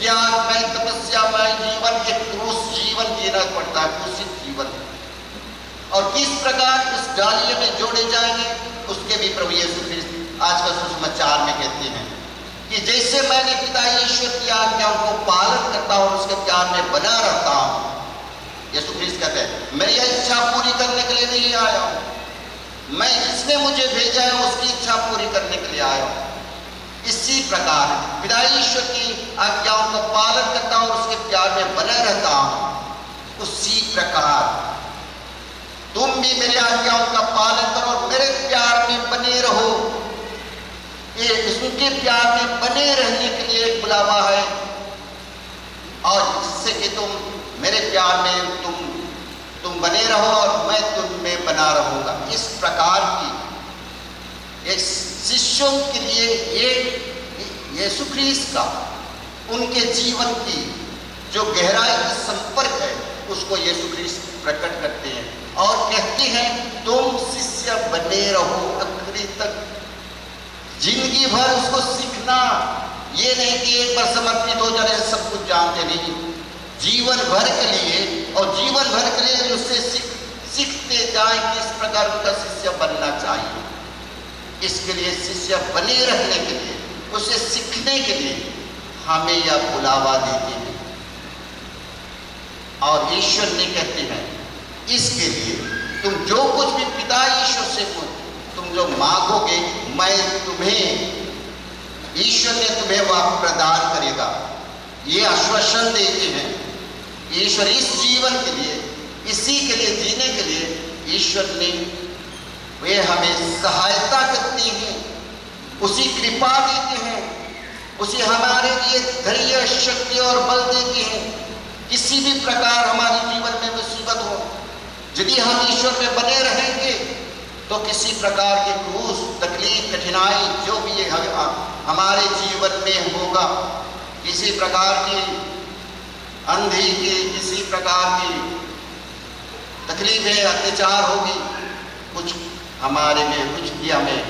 त्यागमय तपस्यामय जीवन, एक क्रूस जीवन जीना पड़ता है, क्रूसित जीवन। और किस प्रकार इस डालिये में जोड़े जाएंगे, उसके भी प्रभु यीशु ख्रीस्त आज का सुसमाचार में कहते हैं कि जैसे मैंने पिता ईश्वर की आज्ञाओं को पालन करता हूं और उसके प्यार में बना रहता हूं, यीशु ख्रीस्त कहते हैं, मैं यह इच्छा पूरी करने के लिए नहीं आया हूं, मैं जिसने मुझे भेजा है उसकी इच्छा पूरी करने के लिए आया हूं। इसी प्रकार पिता ईश्वर की आज्ञाओं का पालन करता हूं और उसके प्यार में बना रहता हूं, उसी प्रकार तुम भी मेरी आज्ञाओं का पालन करो और मेरे प्यार में बने रहो। ये उसके प्यार में बने रहने के लिए एक बुलावा है, और जिससे कि तुम मेरे प्यार में तुम बने रहो और मैं तुम में बना रहूंगा। इस प्रकार की एक शिष्यों के लिए ये यीशु ख्रीस्त का उनके जीवन की जो गहराई की संपर्क है उसको यीशु ख्रीस्त प्रकट करते हैं और कहते हैं तुम शिष्य बने रहो आखिरी तक। जिंदगी भर उसको सीखना, ये नहीं कि एक बार समर्पित हो जाने से सब कुछ जानते नहीं, जीवन भर के लिए और जीवन भर के लिए उससे सीखते जाए किस प्रकार उनका शिष्य बनना चाहिए। इसके लिए शिष्य बने रहने के लिए, उसे सीखने के लिए हमें यह बुलावा देते हैं और ईश्वर ने कहते हैं इसके लिए तुम जो कुछ भी पिता ईश्वर से तुम जो मांगोगे मैं तुम्हें, ईश्वर ने तुम्हें वह प्रदान करेगा। ये आश्वासन देते हैं ईश्वर। इस जीवन के लिए, इसी के लिए जीने के लिए ईश्वर ने वे हमें सहायता करती हैं, उसी कृपा देते हैं, उसी हमारे लिए धैर्य शक्ति और बल देते हैं। किसी भी प्रकार हमारे जीवन में मुसीबत हो, यदि हम ईश्वर में बने रहेंगे तो किसी प्रकार की क्रूस, तकलीफ, कठिनाई जो भी हमारे जीवन में होगा, किसी प्रकार की अंधी की, किसी प्रकार की तकलीफें, अत्याचार होगी, कुछ हमारे में कुछ भी हमें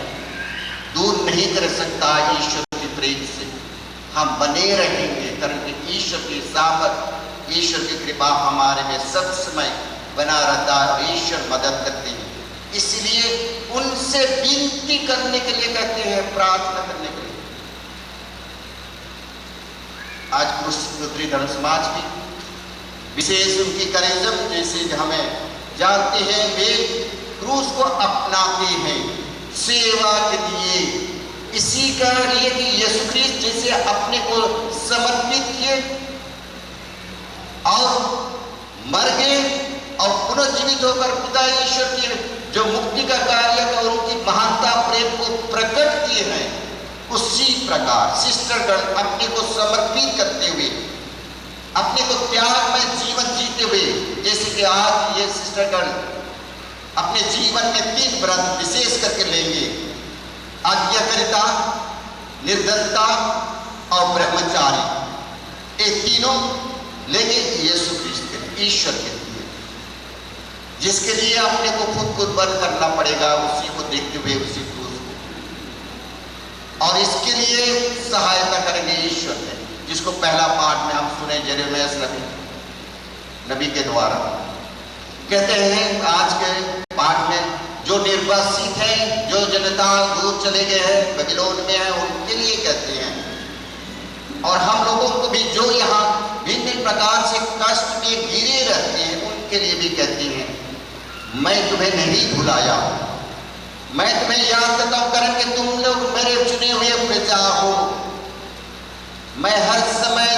दूर नहीं कर सकता ईश्वर के प्रेम से। हम बने रहेंगे करके ईश्वर की सामर्थ, ईश्वर की कृपा हमारे में सब समय बना रहता है और ईश्वर मदद करते हैं। इसलिए उनसे विनती करने के लिए कहते हैं, प्रार्थना करने के लिए। आज पुत्री धर्म समाज की विशेष उनकी करिश्मा, जैसे हमें जानते हैं वे क्रूस को अपनाते हैं सेवा के लिए। इसी का लिए कि यीशु ख्रीस्त जैसे अपने को समर्पित किए और मर गए और पुनर्जीवित होकर पिता ईश्वर के जो मुक्ति का कार्य का उनकी महानता प्रेम को प्रकट किए हैं, उसी प्रकार सिस्टरगण अपने को समर्पित करते हुए, अपने को त्याग में जीवन जीते हुए, जैसे कि आज ये सिस्टरगण अपने जीवन में 3 व्रत विशेष करके लेंगे, आज्ञाकारिता, निर्धनता और ब्रह्मचारी। ये तीनों लेंगे यीशु ख्रीस्त के, ईश्वर के लिए, जिसके लिए अपने को खुद बंद करना पड़ेगा, उसी को देखते हुए, उसी क्रूस को। और इसके लिए सहायता करेंगे ईश्वर ने, जिसको पहला पाठ में हम सुने यिर्मयाह नबी के द्वारा। कहते हैं आज के पाठ में जो निर्वासित हैं, जो जनता दूर चले गए हैं, बेबीलोन में है, उनके लिए कहते हैं। और हम लोगों को भी जो यहाँ भिन्न प्रकार से कष्ट में घिरे रहते हैं, उनके लिए भी कहते हैं मैं तुम्हें नहीं भुलाया, मैं तुम्हें याद करता हूँ कारण कि तुम लोग मेरे चुने हुए प्रजा हो। मैं हर समय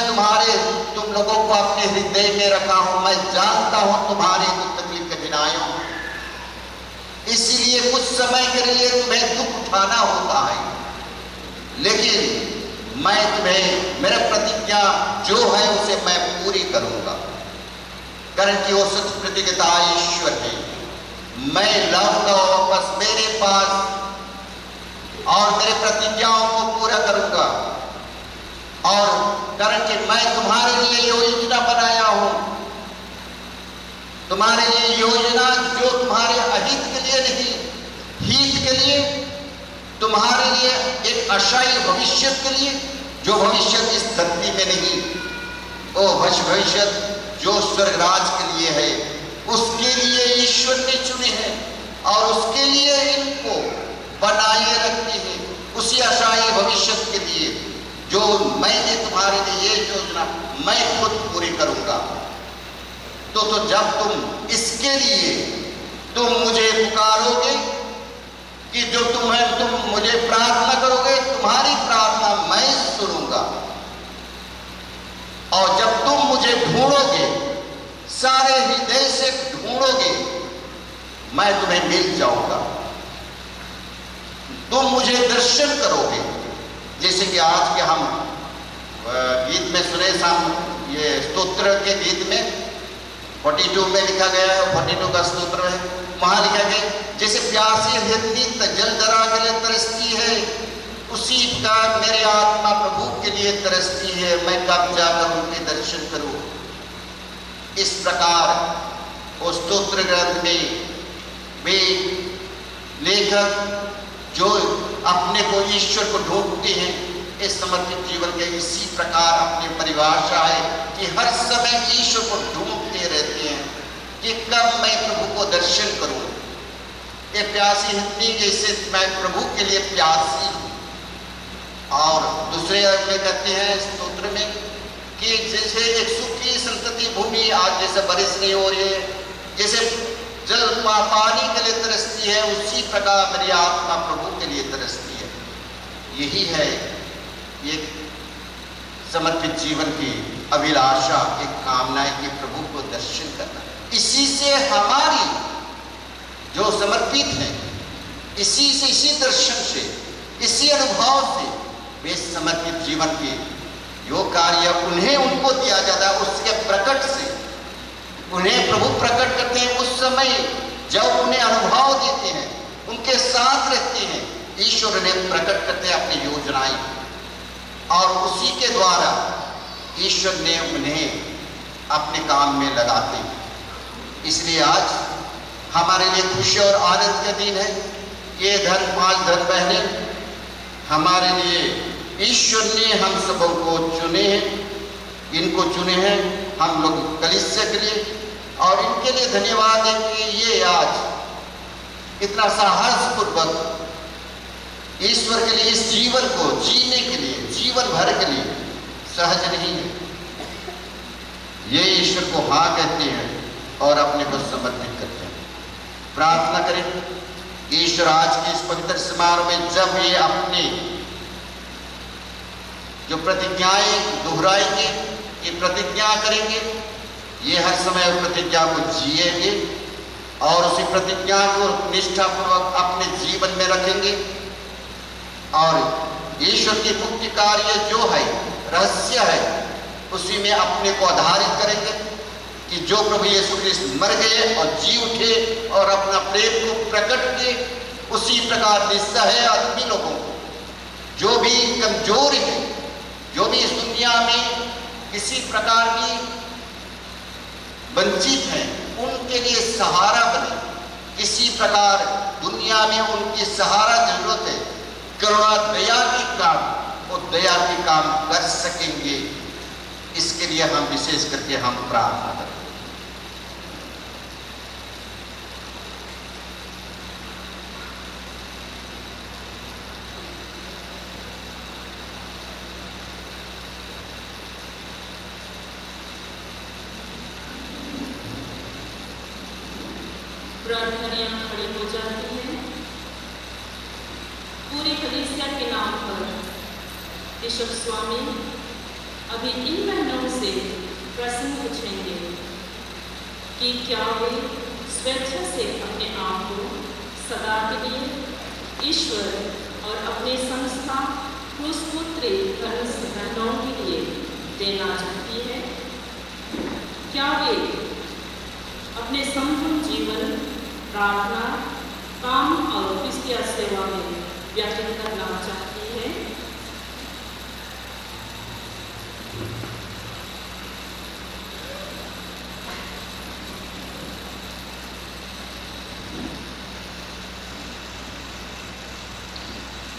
तुम लोगों को अपने हृदय में रखा हूं, मैं जानता हूं तुम्हारी दुख तकलीफ कठिनाइयों। इसलिए कुछ समय के लिए तुम्हें दुख उठाना होता है, लेकिन मैं तुम्हें, मेरा प्रतिज्ञा जो है उसे मैं पूरी करूंगा, कारण कि वो सत्य प्रतिज्ञा ईश्वर है। मैं लाऊंगा वापस मेरे पास और मेरे प्रतिज्ञाओं को पूरा करूंगा। और कारण कि मैं तुम्हारे लिए योजना बनाया हूं, तुम्हारे लिए योजना जो तुम्हारे अहित के लिए नहीं, हित के लिए, तुम्हारे लिए एक अशाई भविष्य के लिए, जो भविष्य इस धरती में नहीं, वो भविष्य जो स्वर्गराज के लिए है, उसके लिए ईश्वर ने चुने हैं और उसके लिए इनको बनाए रखते हैं, उसी अशाई भविष्य के लिए जो मैंने तुम्हारे लिए ये योजना मैं खुद पूरी करूंगा। तो जब तुम इसके लिए तुम मुझे पुकारोगे कि जो तुम मुझे प्रार्थना करोगे, तुम्हारी प्रार्थना मैं सुनूंगा। और जब तुम मुझे ढूंढोगे, सारे हृदय से ढूंढोगे, मैं तुम्हें मिल जाऊंगा। तुम मुझे दर्शन करोगे, जैसे कि आज के हम गीत में सुने, ये स्तोत्र के गीत में 42 में लिखा गया है, 42 का स्तोत्र है, वहां लिखा गया जैसे प्यासी हृदय जलधरा के लिए तरसती है, उसी प्रकार मेरी आत्मा प्रभु के लिए तरसती है, मैं कब जाकर उनके दर्शन करूं। इस प्रकार उस स्तोत्र ग्रंथ में वे लेखक जो अपने को ईश्वर को ढूंढते हैं, इस समर्पित जीवन के इसी प्रकार अपनी परिभाषा है कि हर समय ईश्वर को ढूंढते रहते हैं कि कब मैं प्रभु को दर्शन करूं। ये प्यासी हृदय जैसे मैं प्रभु के लिए प्यासी हूं। और दूसरे अर्थ में कहते हैं स्तोत्र में कि जैसे एक सूखी संतति भूमि आज जैसे बारिश नहीं हो रही है, जैसे जल पानी के लिए तरसती है, उसी प्रकार मेरी आत्मा प्रभु के लिए तरसती है। यही है एक समर्पित जीवन की अभिलाषा, एक कामना है कि प्रभु को दर्शन करना। इसी से हमारी जो समर्पित है, इसी से, इसी दर्शन से, इसी अनुभव से वे समर्पित जीवन के जो कार्य उन्हें उनको दिया जाता है, उसके प्रकट से उन्हें प्रभु प्रकट करते हैं। उस समय जब उन्हें अनुभव देते हैं, उनके साथ रहते हैं, ईश्वर उन्हें प्रकट करते हैं अपनी योजनाएं, और उसी के द्वारा ईश्वर ने उन्हें अपने काम में लगाते हैं। इसलिए आज हमारे लिए खुशी और आनंद का दिन है। ये पांच धन बहनें हमारे लिए ईश्वर ने हम सबों को चुने हैं, इनको चुने हैं हम लोग कलीसिया के लिए, और इनके लिए धन्यवाद है कि ये आज इतना साहसपूर्वक ईश्वर के लिए इस जीवन को जीने के लिए, जीवन भर के लिए सहज नहीं है। ये ईश्वर को हाँ कहते हैं और अपने को समर्पित करते हैं। प्रार्थना करें ईश्वर आज के इस पवित्र समारोह में जब ये अपने जो प्रतिज्ञाएं दोहराएंगे, ये प्रतिज्ञा करेंगे, ये हर समय प्रतिज्ञा को जिएंगे और उसी प्रतिज्ञा को निष्ठापूर्वक अपने जीवन में रखेंगे, और ईश्वर की मुक्ति कार्य जो है, रहस्य है, उसी में अपने को आधारित करेंगे कि जो प्रभु यीशु ख्रिस्त मर गए और जी उठे और अपना प्रेम को प्रकट किए, उसी प्रकार निस्सहाय आदमी लोगों को, जो भी कमजोर है, जो भी इस दुनिया में किसी प्रकार की वंचित है, उनके लिए सहारा बने। किसी प्रकार दुनिया में उनकी सहारा जरूरत है, करुणा दया की काम, वो दया की काम कर सकेंगे। इसके लिए हम विशेष करके हम प्रार्थना करें। प्रार्थनाएं खड़ी हो जाती हैं। पूरी कलीसिया के नाम पर ईश्वर स्वामी अभी इन बहनों से प्रश्न पूछेंगे कि क्या वे स्वेच्छा से अपने आप को सदा के लिए ईश्वर और अपने संस्था क्रूसपुत्री बहनों के लिए देना चाहती है। क्या वे अपने संपूर्ण जीवन प्रार्थना, काम और क्रिस्तीय सेवा में व्यतीत करना चाहती है।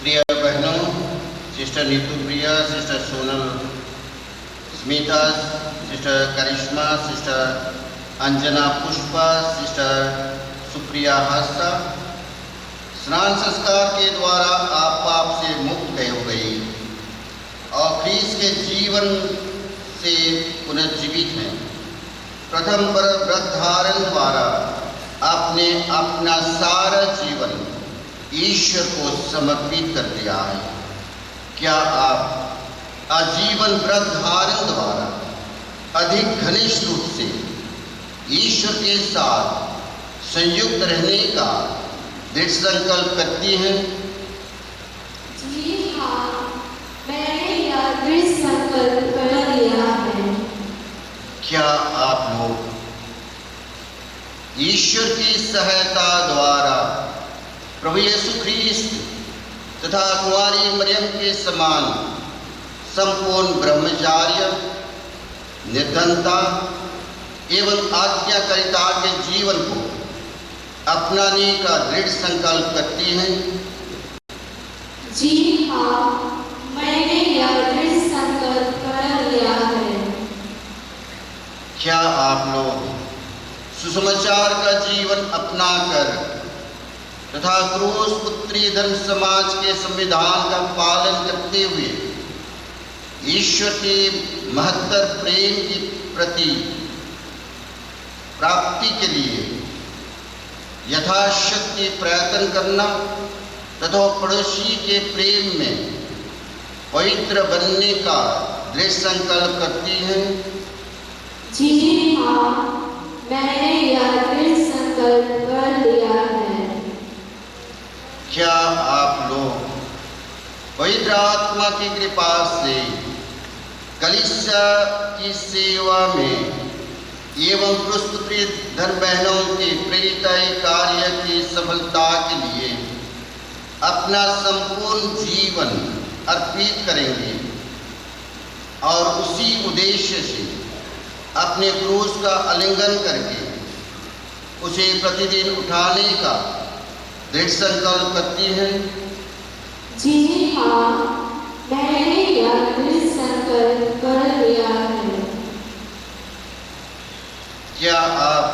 प्रिय बहनों, सिस्टर नीतू प्रिया, सिस्टर सोनल स्मिता, सिस्टर करिश्मा, सिस्टर अंजना पुष्पा, सिस्टर सुप्रिया हासा, स्नान संस्कार के द्वारा आप पाप से मुक्त हो गई और ख्रीस्त के जीवन से पुनर्जीवित हैं। प्रथम पर व्रत धारण द्वारा आपने अपना सारा जीवन ईश्वर को समर्पित कर दिया है। क्या आप आजीवन व्रत धारण द्वारा अधिक घनिष्ठ रूप से ईश्वर के साथ संयुक्त रहने का दृढ़ संकल्प करती हैं? जी हाँ, मैंने यह दृढ़ संकल्प कर लिया है। क्या आप लोग ईश्वर की सहायता द्वारा प्रभु यीशु ख्रीस्त तथा कुंवारी मरियम के समान संपूर्ण ब्रह्मचार्य, निर्धनता एवं आज्ञाकारिता के जीवन को अपनाने का दृढ़ संकल्प करती हैं। जी हाँ, मैंने यह दृढ़ संकल्प कर लिया है। क्या आप लोग सुसमाचार का जीवन अपनाकर तथा क्रूस पुत्री धर्म समाज के संविधान का पालन करते हुए ईश्वर के महत्तर प्रेम की प्रति प्राप्ति के लिए यथाशक्ति प्रयत्न करना तथा पड़ोसी के प्रेम में पवित्र बनने का दृढ़ संकल्प करती हैं? जी हाँ, मैंने यह दृढ़ संकल्प कर लिया है। क्या आप लोग पवित्र आत्मा की कृपा से कलीसिया की सेवा में एवं पुत्री धर्म बहनों के प्रेरित कार्य की सफलता के लिए अपना संपूर्ण जीवन अर्पित करेंगे और उसी उद्देश्य से अपने क्रूस का आलिंगन करके उसे प्रतिदिन उठाने का दृढ़ संकल्प करती हैं? जी हाँ, मैंने यह दृढ़ संकल्प कर लिया है। क्या आप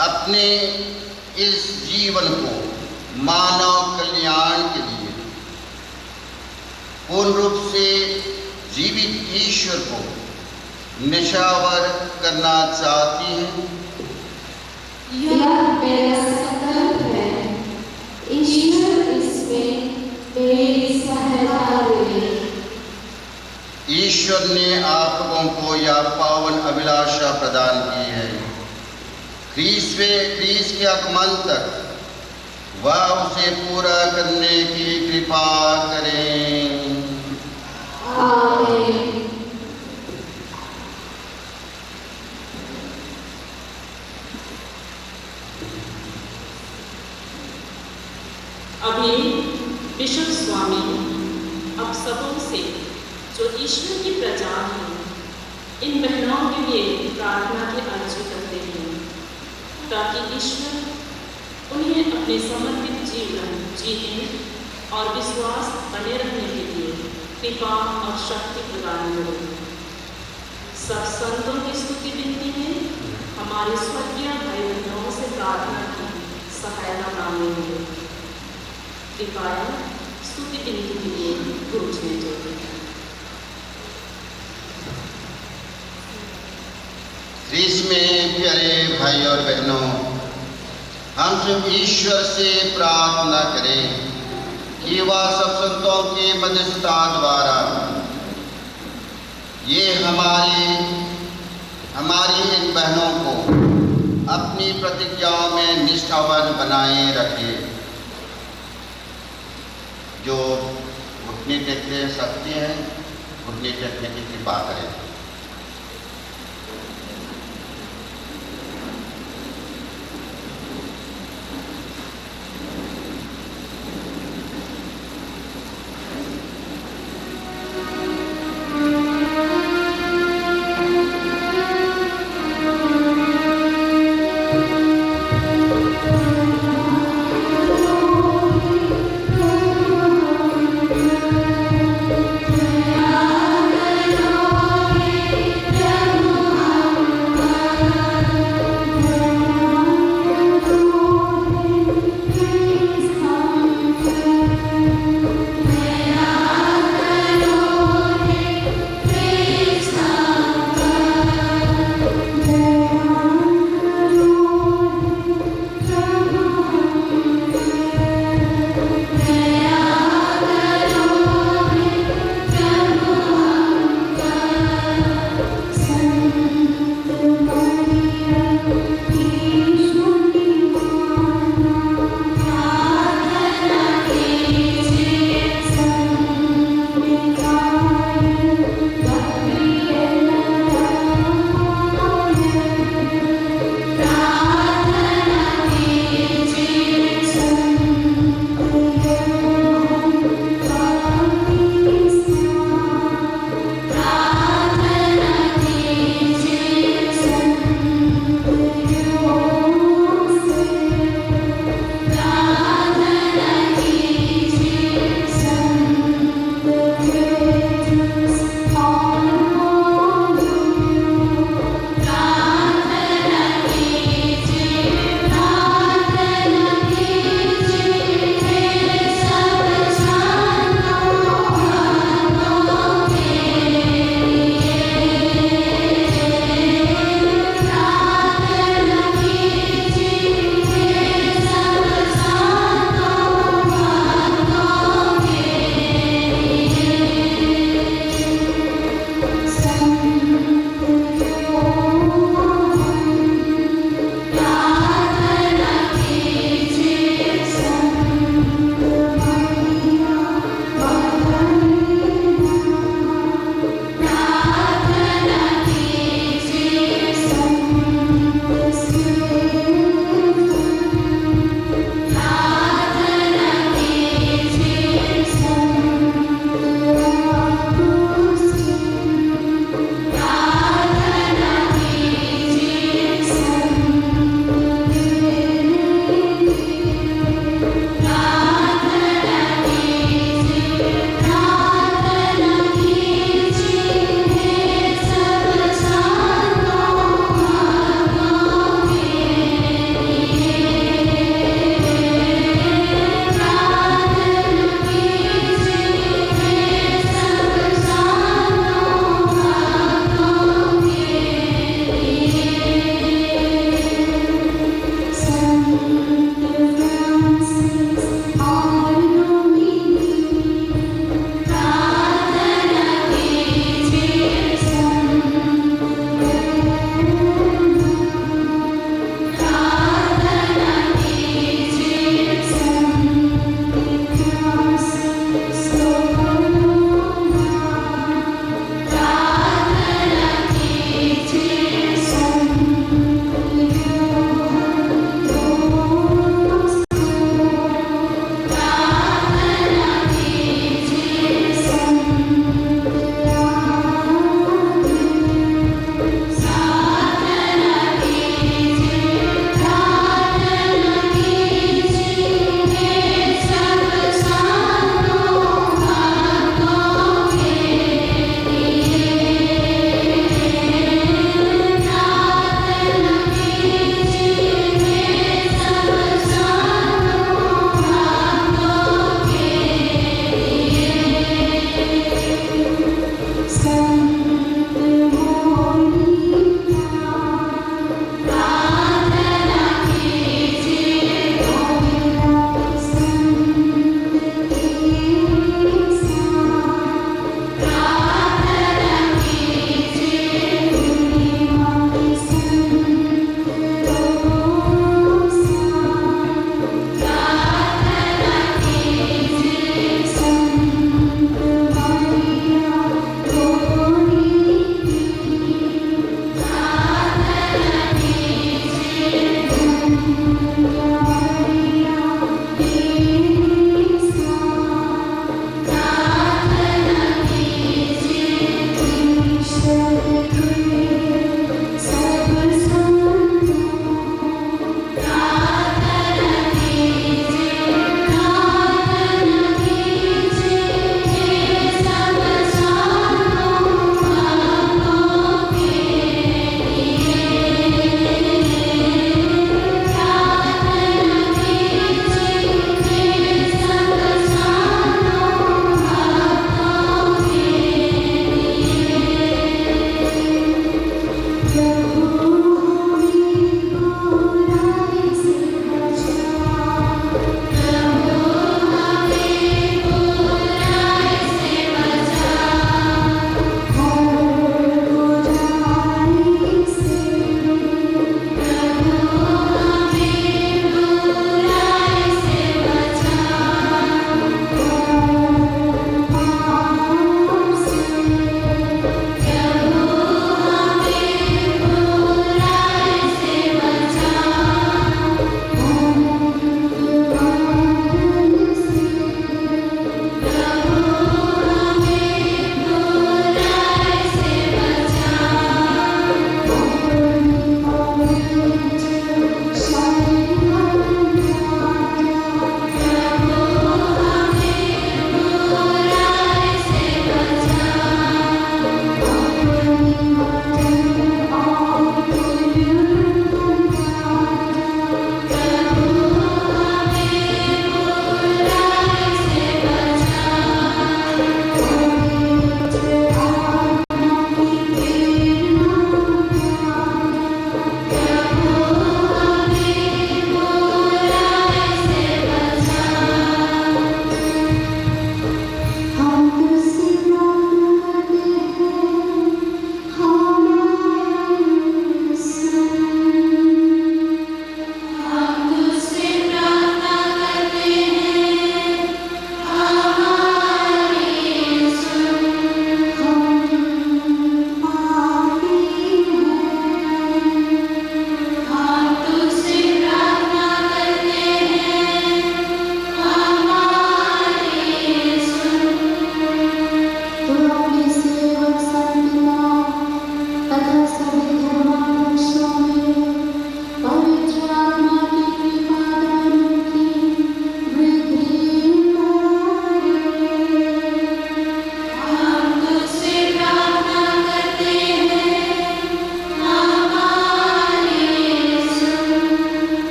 अपने इस जीवन को मानव कल्याण के लिए पूर्ण रूप से जीवित ईश्वर को निशावर करना चाहती हैं? यह मेरा संकल्प है। ईश्वर इसमें मेरी सहायता करे। ईश्वर ने आप लोगों को यह पावन अभिलाषा प्रदान की है। ख्रीस्त के आगमन तक वह उसे पूरा करने की कृपा करें। आमीन। अभी बिशप स्वामी अब सबों से जो ईश्वर की प्रजा हैं, इन बहनों के लिए प्रार्थना की अर्जी करते हैं ताकि ईश्वर उन्हें अपने समर्पित जीवन जीने और विश्वास बने रहने के लिए कृपा और शक्ति प्रदान करें। सब संतों की स्तुति विनती में हमारे स्वर्गीय भाई बहनों से प्रार्थना की सहायता मांगेंगे। कृपया स्तुति विनती के लिए पूछने जोड़ें। ख्रीस्त में प्यारे भाई और बहनों, हम सब ईश्वर से प्रार्थना करें कि वह सब संतों के मध्यस्थता द्वारा ये हमारी इन बहनों को अपनी प्रतिज्ञाओं में निष्ठावान बनाए रखे। जो घुटने टेकने सकते हैं, घुटने टेकने की कृपा करें। Amen.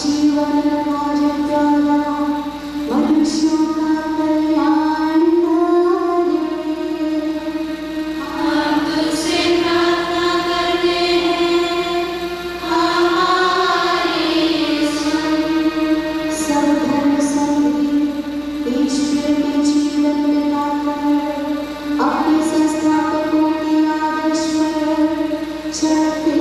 जीवन राज द्वारा मनुष्यों का कल्याण करे। हम तुझसे प्रार्थना करते हैं, हमारी सुन। सब धर्म संगीत ईश्वर के जीवन में लाकर अपने संस्थापकों के आदर्श पर चलते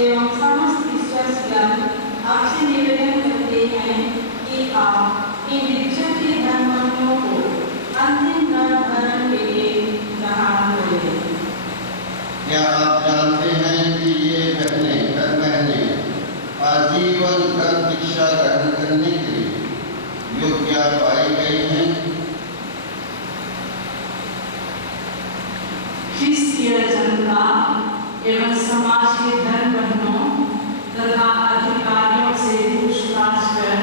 एवं समस्त विश्वासगण आपसे निवेदन करते हैं कि आप इन विद्या के धर्मों को अंतिम धर्म के लिए ग्रहण करें। क्या आप जानते हैं कि ये बहनें आजीवन धर्म दीक्षा ग्रहण करने के लिए योग्य पाई गई हैं? ख्रिस्तीय जनता एवं समाज के धर्म बहनों तथा अधिकारियों से पूछताछ कर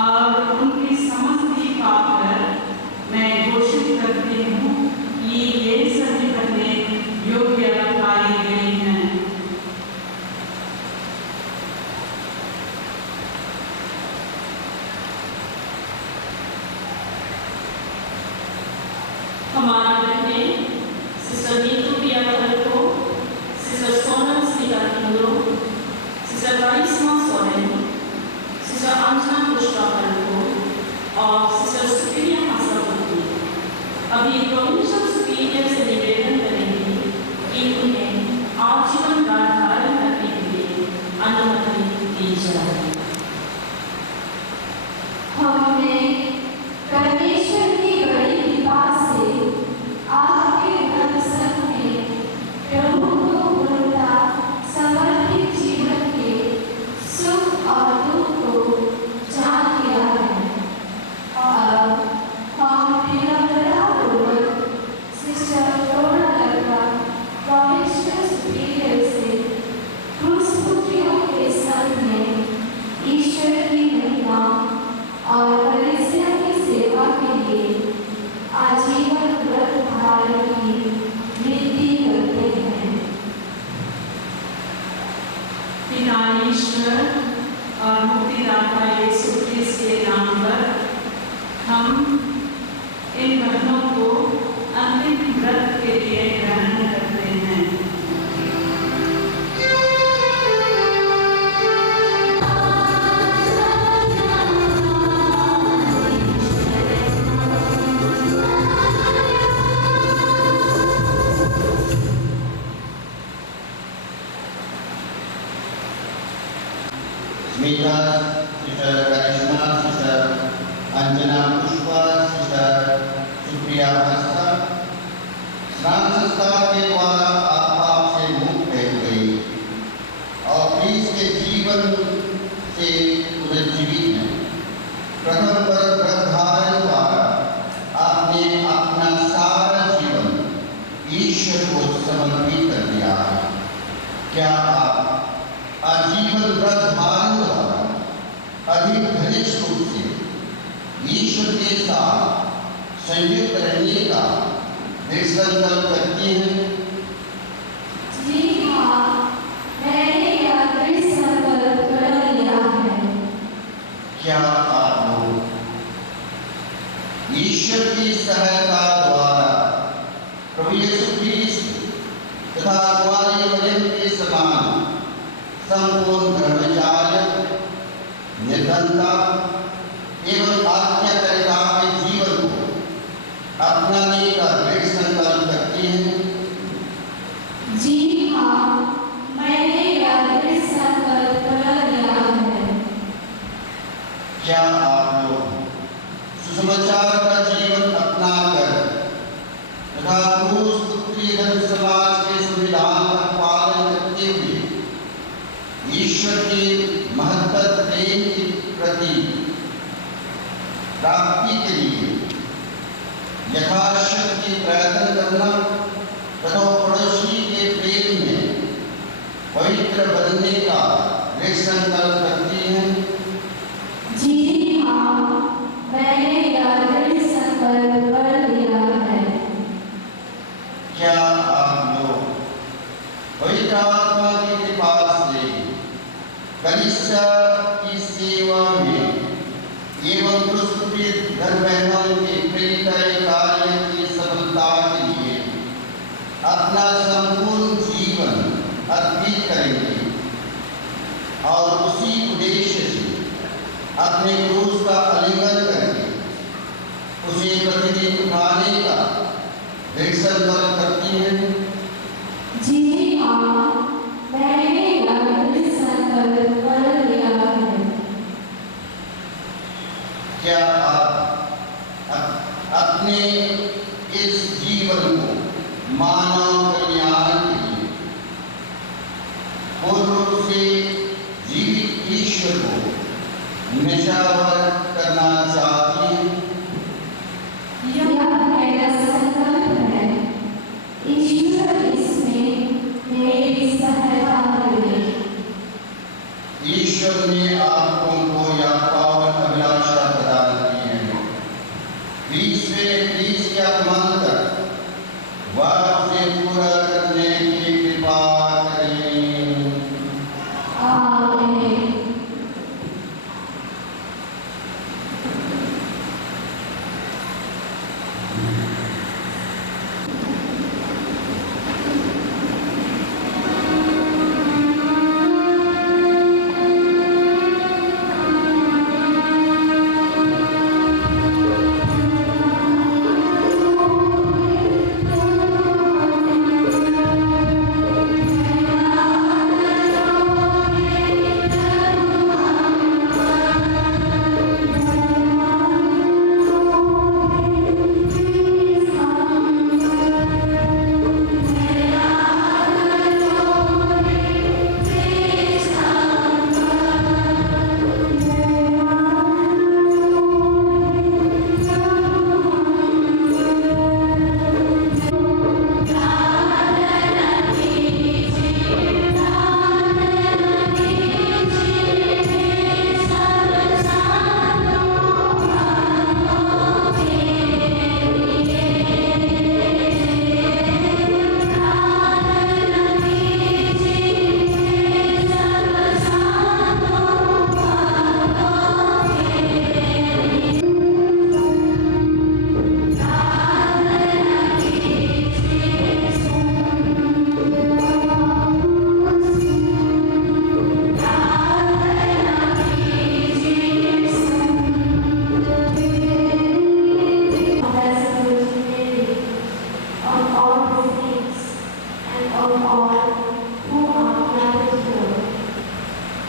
और उनकी समझती पाकर मैं घोषित करती हूँ कि ये सभी बहनें योग्य पाई गई हैं। हमारी बहनें सिस्टर नीतू प्रिया को, sister Sonal Smita किंगलो, sister Karishma Soren, sister Anjana Pushpa को और सिस्टर सुप्रिया हंसापुत्री अभी प्रोविंशियल सुपीरियर से निवेदन करेंगे कि उन्हें आजीवन गाढ़ धारण करने के लिए अनुमति दी जाए। हमने परमेश्वर की बड़ी कृपा से आपके धर्म संघ में प्रभु को पूर्णता समर्पित जीवन के सुख और दुख को जान लिया है। और हम विनम्रतापूर्वक सिस्टर फ्लोरा लड़का प्रोविंशियल सुपीरियर से क्रूस पुत्रियों के संघ में ईश्वर की महिमा और कलीसिया की सेवा के लिए आजीवन व्रत धारण की विनती करते हैं। पिता ईश्वर और मुक्तिदाता यीशु क्रिस्त के नाम पर हम इन बहनों को अंतिम व्रत के लिए ग्रहण करते हैं। Smita, Sister Karishma, Sister Anjana Pushpa, Sister Supriya Hasta, स्नान संस्कार के द्वारा आप पाप से मुक्त हो गई और क्रिस्त के जीवन से पुनर्जीवित हैं। प्रथम पर व्रत धारण द्वारा आपने अपना सारा जीवन ईश्वर को समर्पित कर दिया है। क्या आप आजीवन व्रत धारण द्वारा अधिक घनिष्ठ रूप से ईश्वर के साथ संयुक्त रहने का संकल्प करती हैं? जी हाँ, मैंने यह दृढ़ संकल्प कर लिया है। क्या आप लोग ईश्वर की सहायता द्वारा प्रभु यीशु क्रिस्त तथा कुंवारी मरियम के समान संपूर्ण ब्रह्मचार्य, निर्धनता एवं आज्ञाकारिता के जीवन को अपनाने का दृढ़ संकल्प करती हैं? जी हाँ, मैंने यह दृढ़ संकल्प कर लिया है। क्या आप लोग सुसमाचार का जीवन अपनाकर तथा क्रूस पुत्री धर्म समाज के संविधान का पालन करते हुए ईश्वर के महत्तर प्रेम के प्रति प्राप्ति के लिए यथाशक्ति प्रयत्न करना तथा पड़ोसी के प्रेम में पवित्र बनने का दृढ़ संकल्प करती हैं? जी हाँ, मैंने यह दृढ़ संकल्प कर लिया है। क्या आप लोग पवित्र आत्मा की कृपा से कलीसिया की सेवा में एवं प्रस्तुत घर बहनों के प्रेरित कार्य की सफलता के लिए अपना संपूर्ण जीवन अर्पित करेंगे और उसी उद्देश्य से अपने क्रूस का आलिंगन करके उसे प्रतिदिन उठाने का दृढ़ संकल्प करती हैं? जी हाँ, मैंने यह दृढ़ संकल्प कर लिया है। क्या आप अपने इस जीवन को मानव कल्याण के लिए पूर्ण रूप से जीवित ईश्वर को निशावर करना चाहती हैं? यह मेरा संकल्प है। ईश्वर इसमें मेरी सहायता करे। ईश्वर ने आपको यह पावन अभिलाषा प्रदान की है। प्लीज क्या मानकर वह उसे पूरा करने की कृपा करें।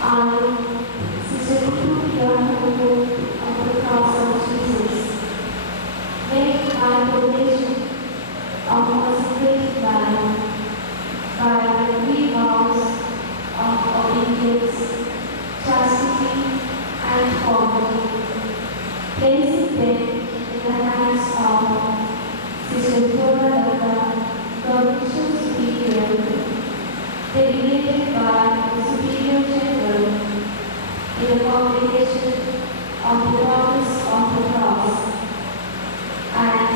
आमीन। of consecrated life by the three vows of obedience, chastity, and poverty, placing them in the hands of Sister Flora Lata, Provincial Superior, delegated by the Superior General in the congregation of the Daughters of the Cross, and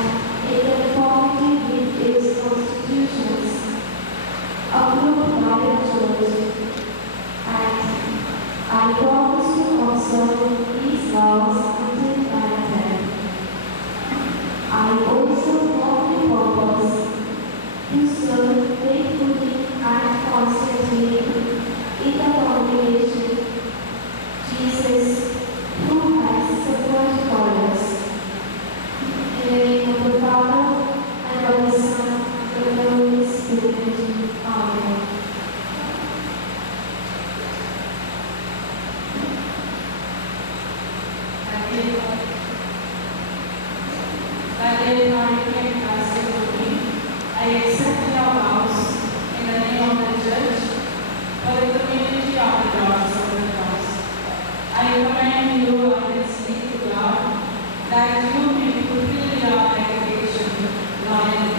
in conformity with its constitutions, approved by the Church, and I promise to observe these laws until I am dead. I also firmly purpose to serve faithfully and constantly in the congregation Jesus, who has suffered for us. In the name of the Father, and of the Son, and of the Holy Spirit. Amen. I accept your vows in the name of the Church for the community of the Daughters of the Cross. I commend you earnestly to God that you may fulfill your obligation loyally.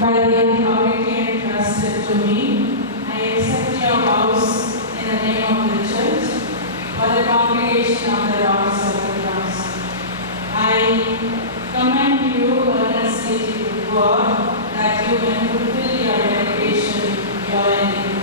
by the authority entrusted to me, I accept your vows in the name of the Church for the congregation of the Lords of the Cross. I commend you earnestly to God that you may fulfill your dedication, your ending.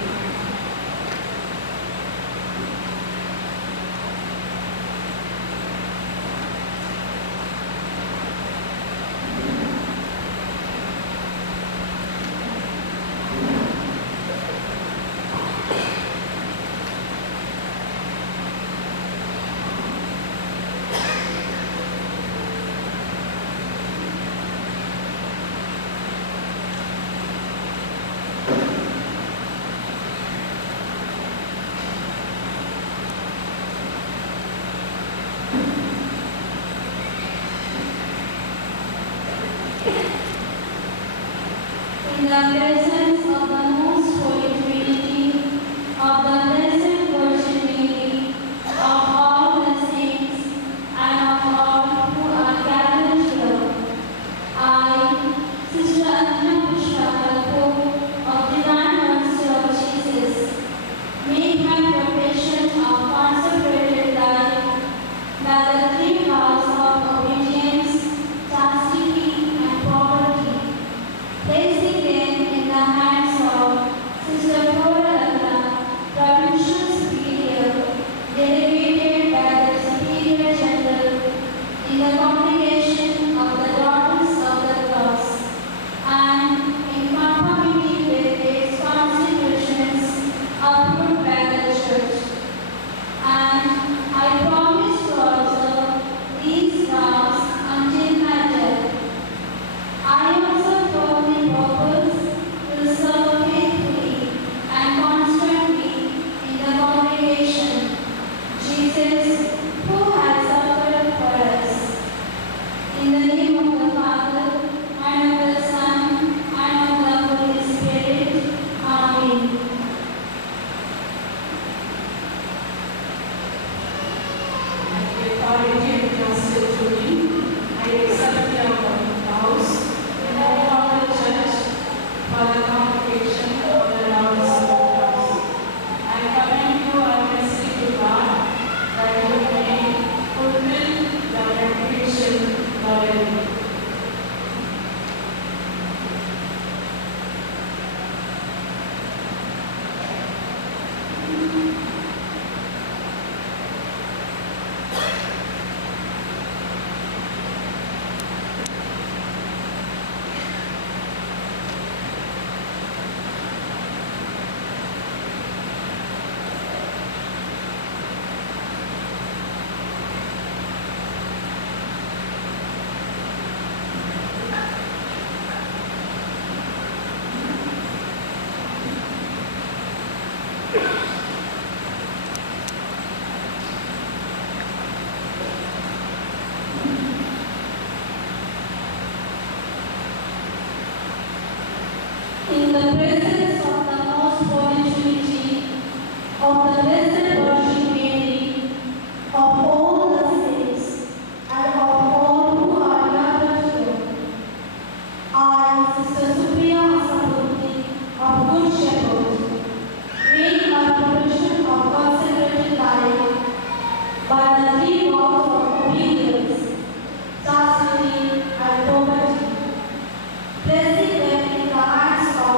In the presence of the most holy Trinity, of the Blessed Virgin Mary, of all the saints, and of all who are gathered here, I, Sister Anjana Pushpa of Divine Mercy of Jesus, make my profession of consecrated life by the three vows of obedience, chastity, and poverty, placing them in the hands of Sister Flora, Provincial Superior, delegated by the Superior General in the congregation of the Daughters of the Cross, and in conformity with its constitutions approved by the Church. And I promise to observe these vows until my death. I also firmly purpose to serve faithfully and constantly in the congregation Jesus, who has suffered for us. In the name of the Father, and of the Son, and of the Holy Spirit. Amen. Authority entrusted to me, I accept your vows in the name of the Church for the congregation of the Lords of the Cross. I commend you earnestly to God that you may fulfill your dedication loyally. In the presence of the most holy Trinity, of the Blessed Virgin Mary, of all the saints, and of all who are gathered here, I, Sister Supriya Hasaputti of Good Shepherd, make my profession of consecrated life by the three vows of obedience, chastity, and poverty, placing them in the hands of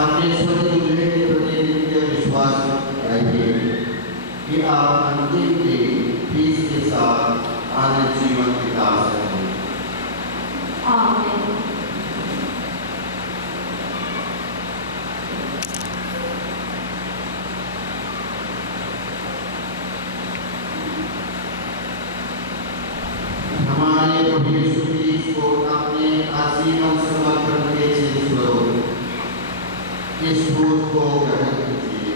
अपने स्वर्गीय दूल्हे के प्रति नित्य विश्वास रखिए कि आप अंतिम दिन पीस के साथ आनंद जीवन बिता सकें। आमीन। हमारे प्रभु यीशु मसीह को अपने आजीवन समर्पण के चिन्ह स्वरूप इस भोज को ग्रहण कीजिए।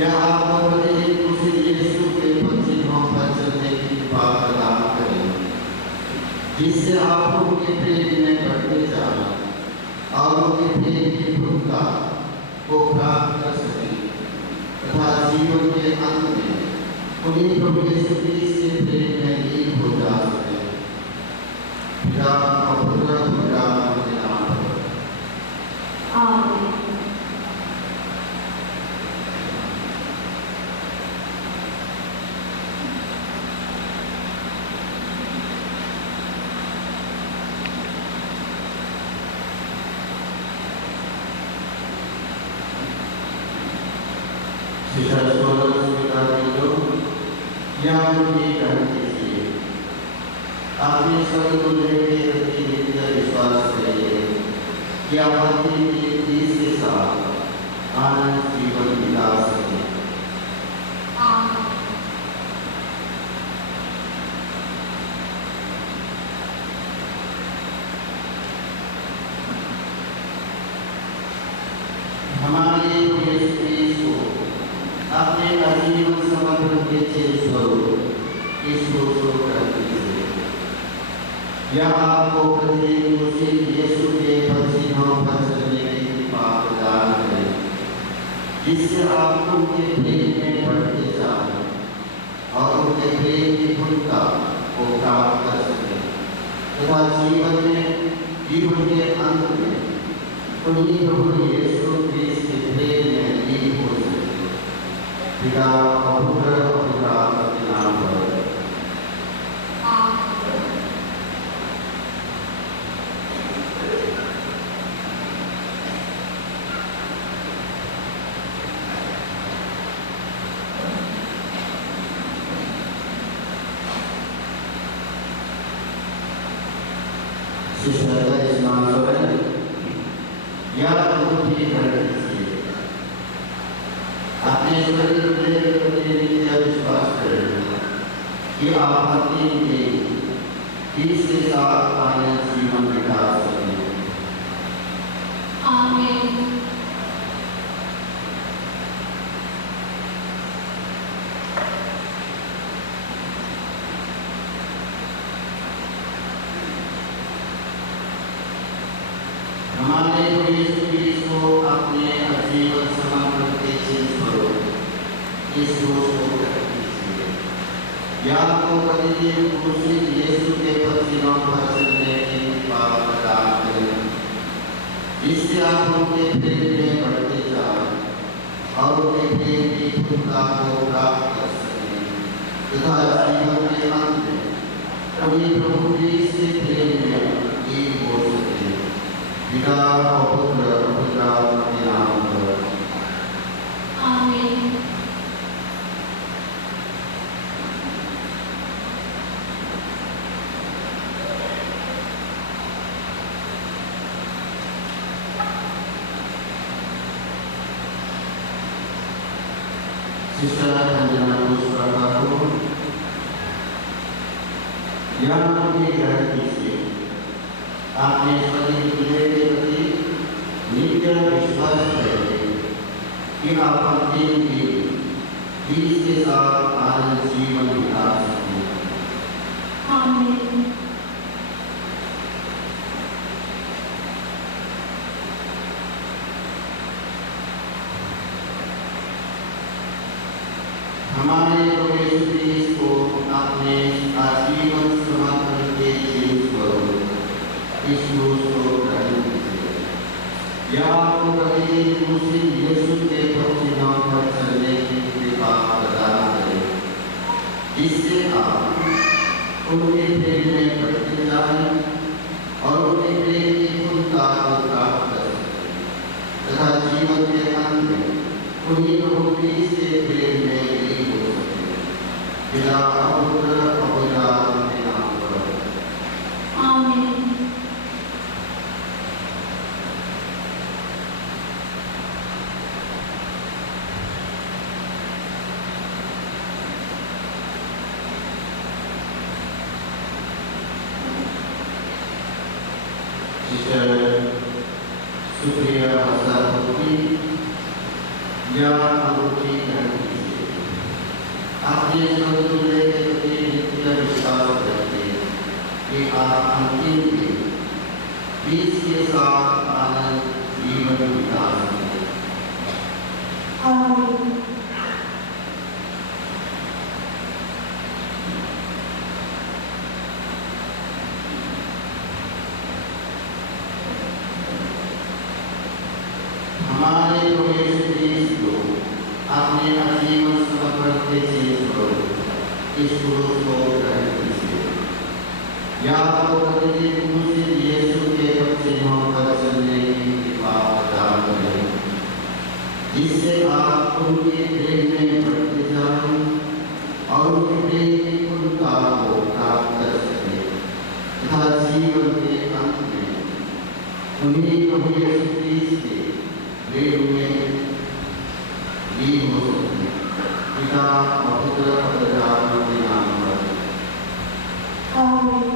यह आपको प्रतिदिन उसी यीशु के पथियों पर चलने की कृपा प्रदान करे, जिससे आप उनके प्रेम में बढ़ते जाएं और उनके प्रेम की पूर्णता को प्राप्त कर सकें तथा जीवन के अंत में उन्हीं प्रभु यीशु मसीह के प्रेम में लीन हो जा सकें। पिता और पुत्र और पवित्र आत्मा के नाम पर आमीन। शिष्य सोलह स्वीकार कीजिए या उनकी ग्रहण कीजिए। अपने स्वर्गीय दूल्हे के प्रति नित्य विश्वास करिए कि आप अंतिम दिन पीस के साथ आनंद जीवन बिता सकें। हमारे यीशु मसीह को अपने आजीवन समर्पण के चिन्ह स्वरूप इस भोज को ग्रहण कीजिए। यह आपको प्रतिदिन उसी यीशु के पथियों पर चलने की कृपा प्रदान करे, जिससे आप उनके प्रेम में बढ़ते जाएं और उनके प्रेम की पूर्णता को प्राप्त कर सकें तथा जीवन के अंत में उन्हीं प्रभु यीशु मसीह के प्रेम में लीन हो सके। पिता और पुत्र और पवित्र आत्मा के नाम पर शिष्य का स्नान करें या उनकी ग्रहण कीजिए। अपने स्वर्गीय दूल्हे के प्रति नित्य विश्वास करें कि आप अंतिम दिन पीस के साथ आनंद जीवन बिता सकें। आमीन। हमारे प्रभु यीशु मसीह को अपने आजीवन समर्पण के चिन्ह स्वरूप इस भोज को ग्रहण कीजिए। या आपको प्रतिदिन उसी यीशु के पथियों पर चलने की कृपा प्रदान करे, जिससे आप उनके प्रेम में बढ़ते जाएं और उनके प्रेम की पूर्णता को प्राप्त कर सकें तथा जीवन के अंत में उन्हीं प्रभु यीशु के प्रेम में लीन हो सकें। पिता और पुत्र और पवित्र आत्मा के नाम पर आमीन। शिष्य अंजना पुष्पा को या उनकी ग्रहण कीजिए। आपने स्वर्गीय दूल्हे के प्रति नित्य विश्वास करें कि आप अंतिम दिन पीस के साथ आनंद जीवन बिता सकें। आमीन। हमारे प्रभु यीशु मसीह को अपने आजीवन समर्पण के चिन्ह स्वरूप इस भोज को ग्रहण कीजिए। यह आपको प्रतिदिन उसी यीशु के पथियों पर चलने की कृपा प्रदान करे, जिससे आप उनके प्रेम में बढ़ते जाएं और उनके प्रेम की पूर्णता को प्राप्त कर सकें तथा उन्हीं प्रभु से प्रेम में लीन हो सके। पिता पुत्र पवित्र आत्मा के नाम पर आमीन। सिस्टर सुप्रिया हसापुत्री या अंगूठी पहनती से अपने समतुल्य के प्रति नित्य विश्वास रखते कि आप अंतिम दिन बीस के साथ आनंद जीवन बिता सकें। आमीन। हमारे प्रवेश देश को अपने आजीवन समर्पण के शेष करो। इस पुरुष को ग्रहण कीजिए। या तो प्रतिदिन मुझे यीशु के पक्षियों पर चलने की कृपा प्रदान करें, जिससे आप उनके प्रेम में बढ़ते जाएं और उनके प्रेम की पूर्णता को प्राप्त कर सकें तथा जीवन के अंत में उन्हीं प्रभु यीशु मसीह के प्रेम में लीन हो सके। पिता और पुत्र और पवित्र आत्मा के नाम पर आमीन।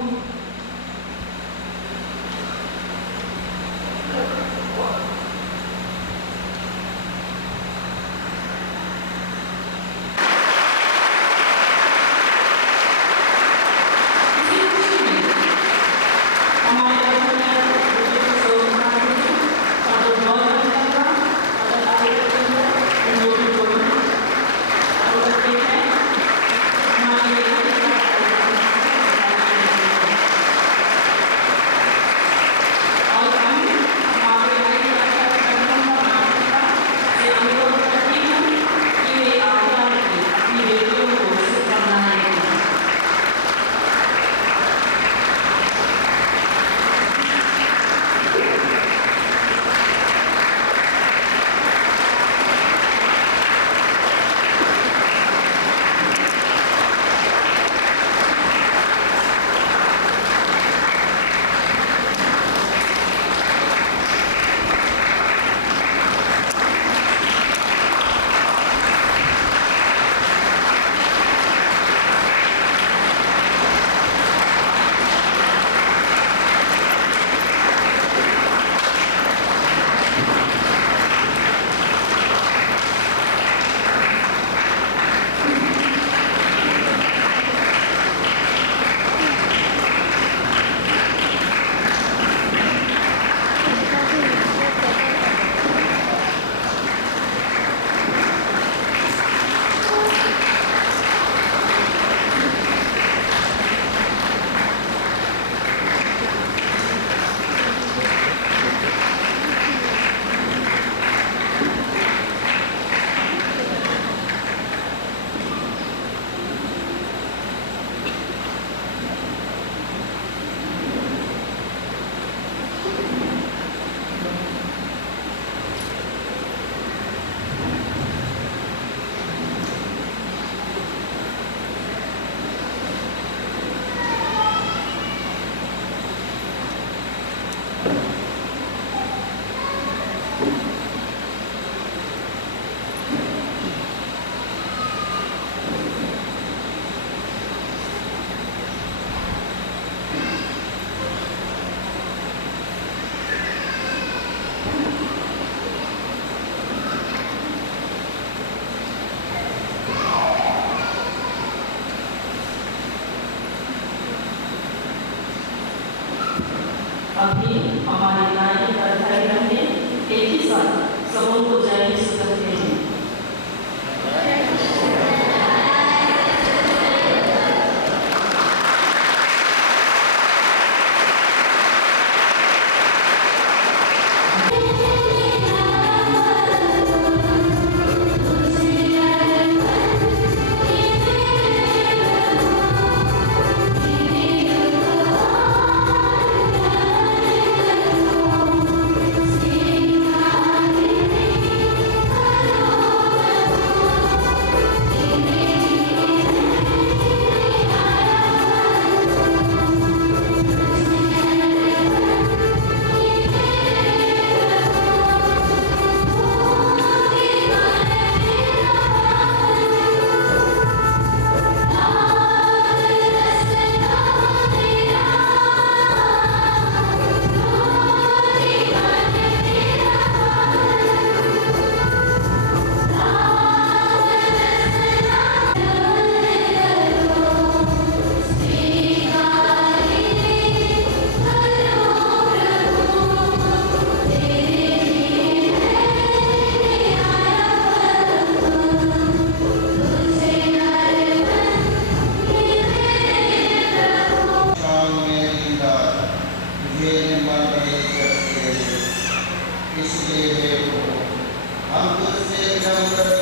हम तुझसे विनम्र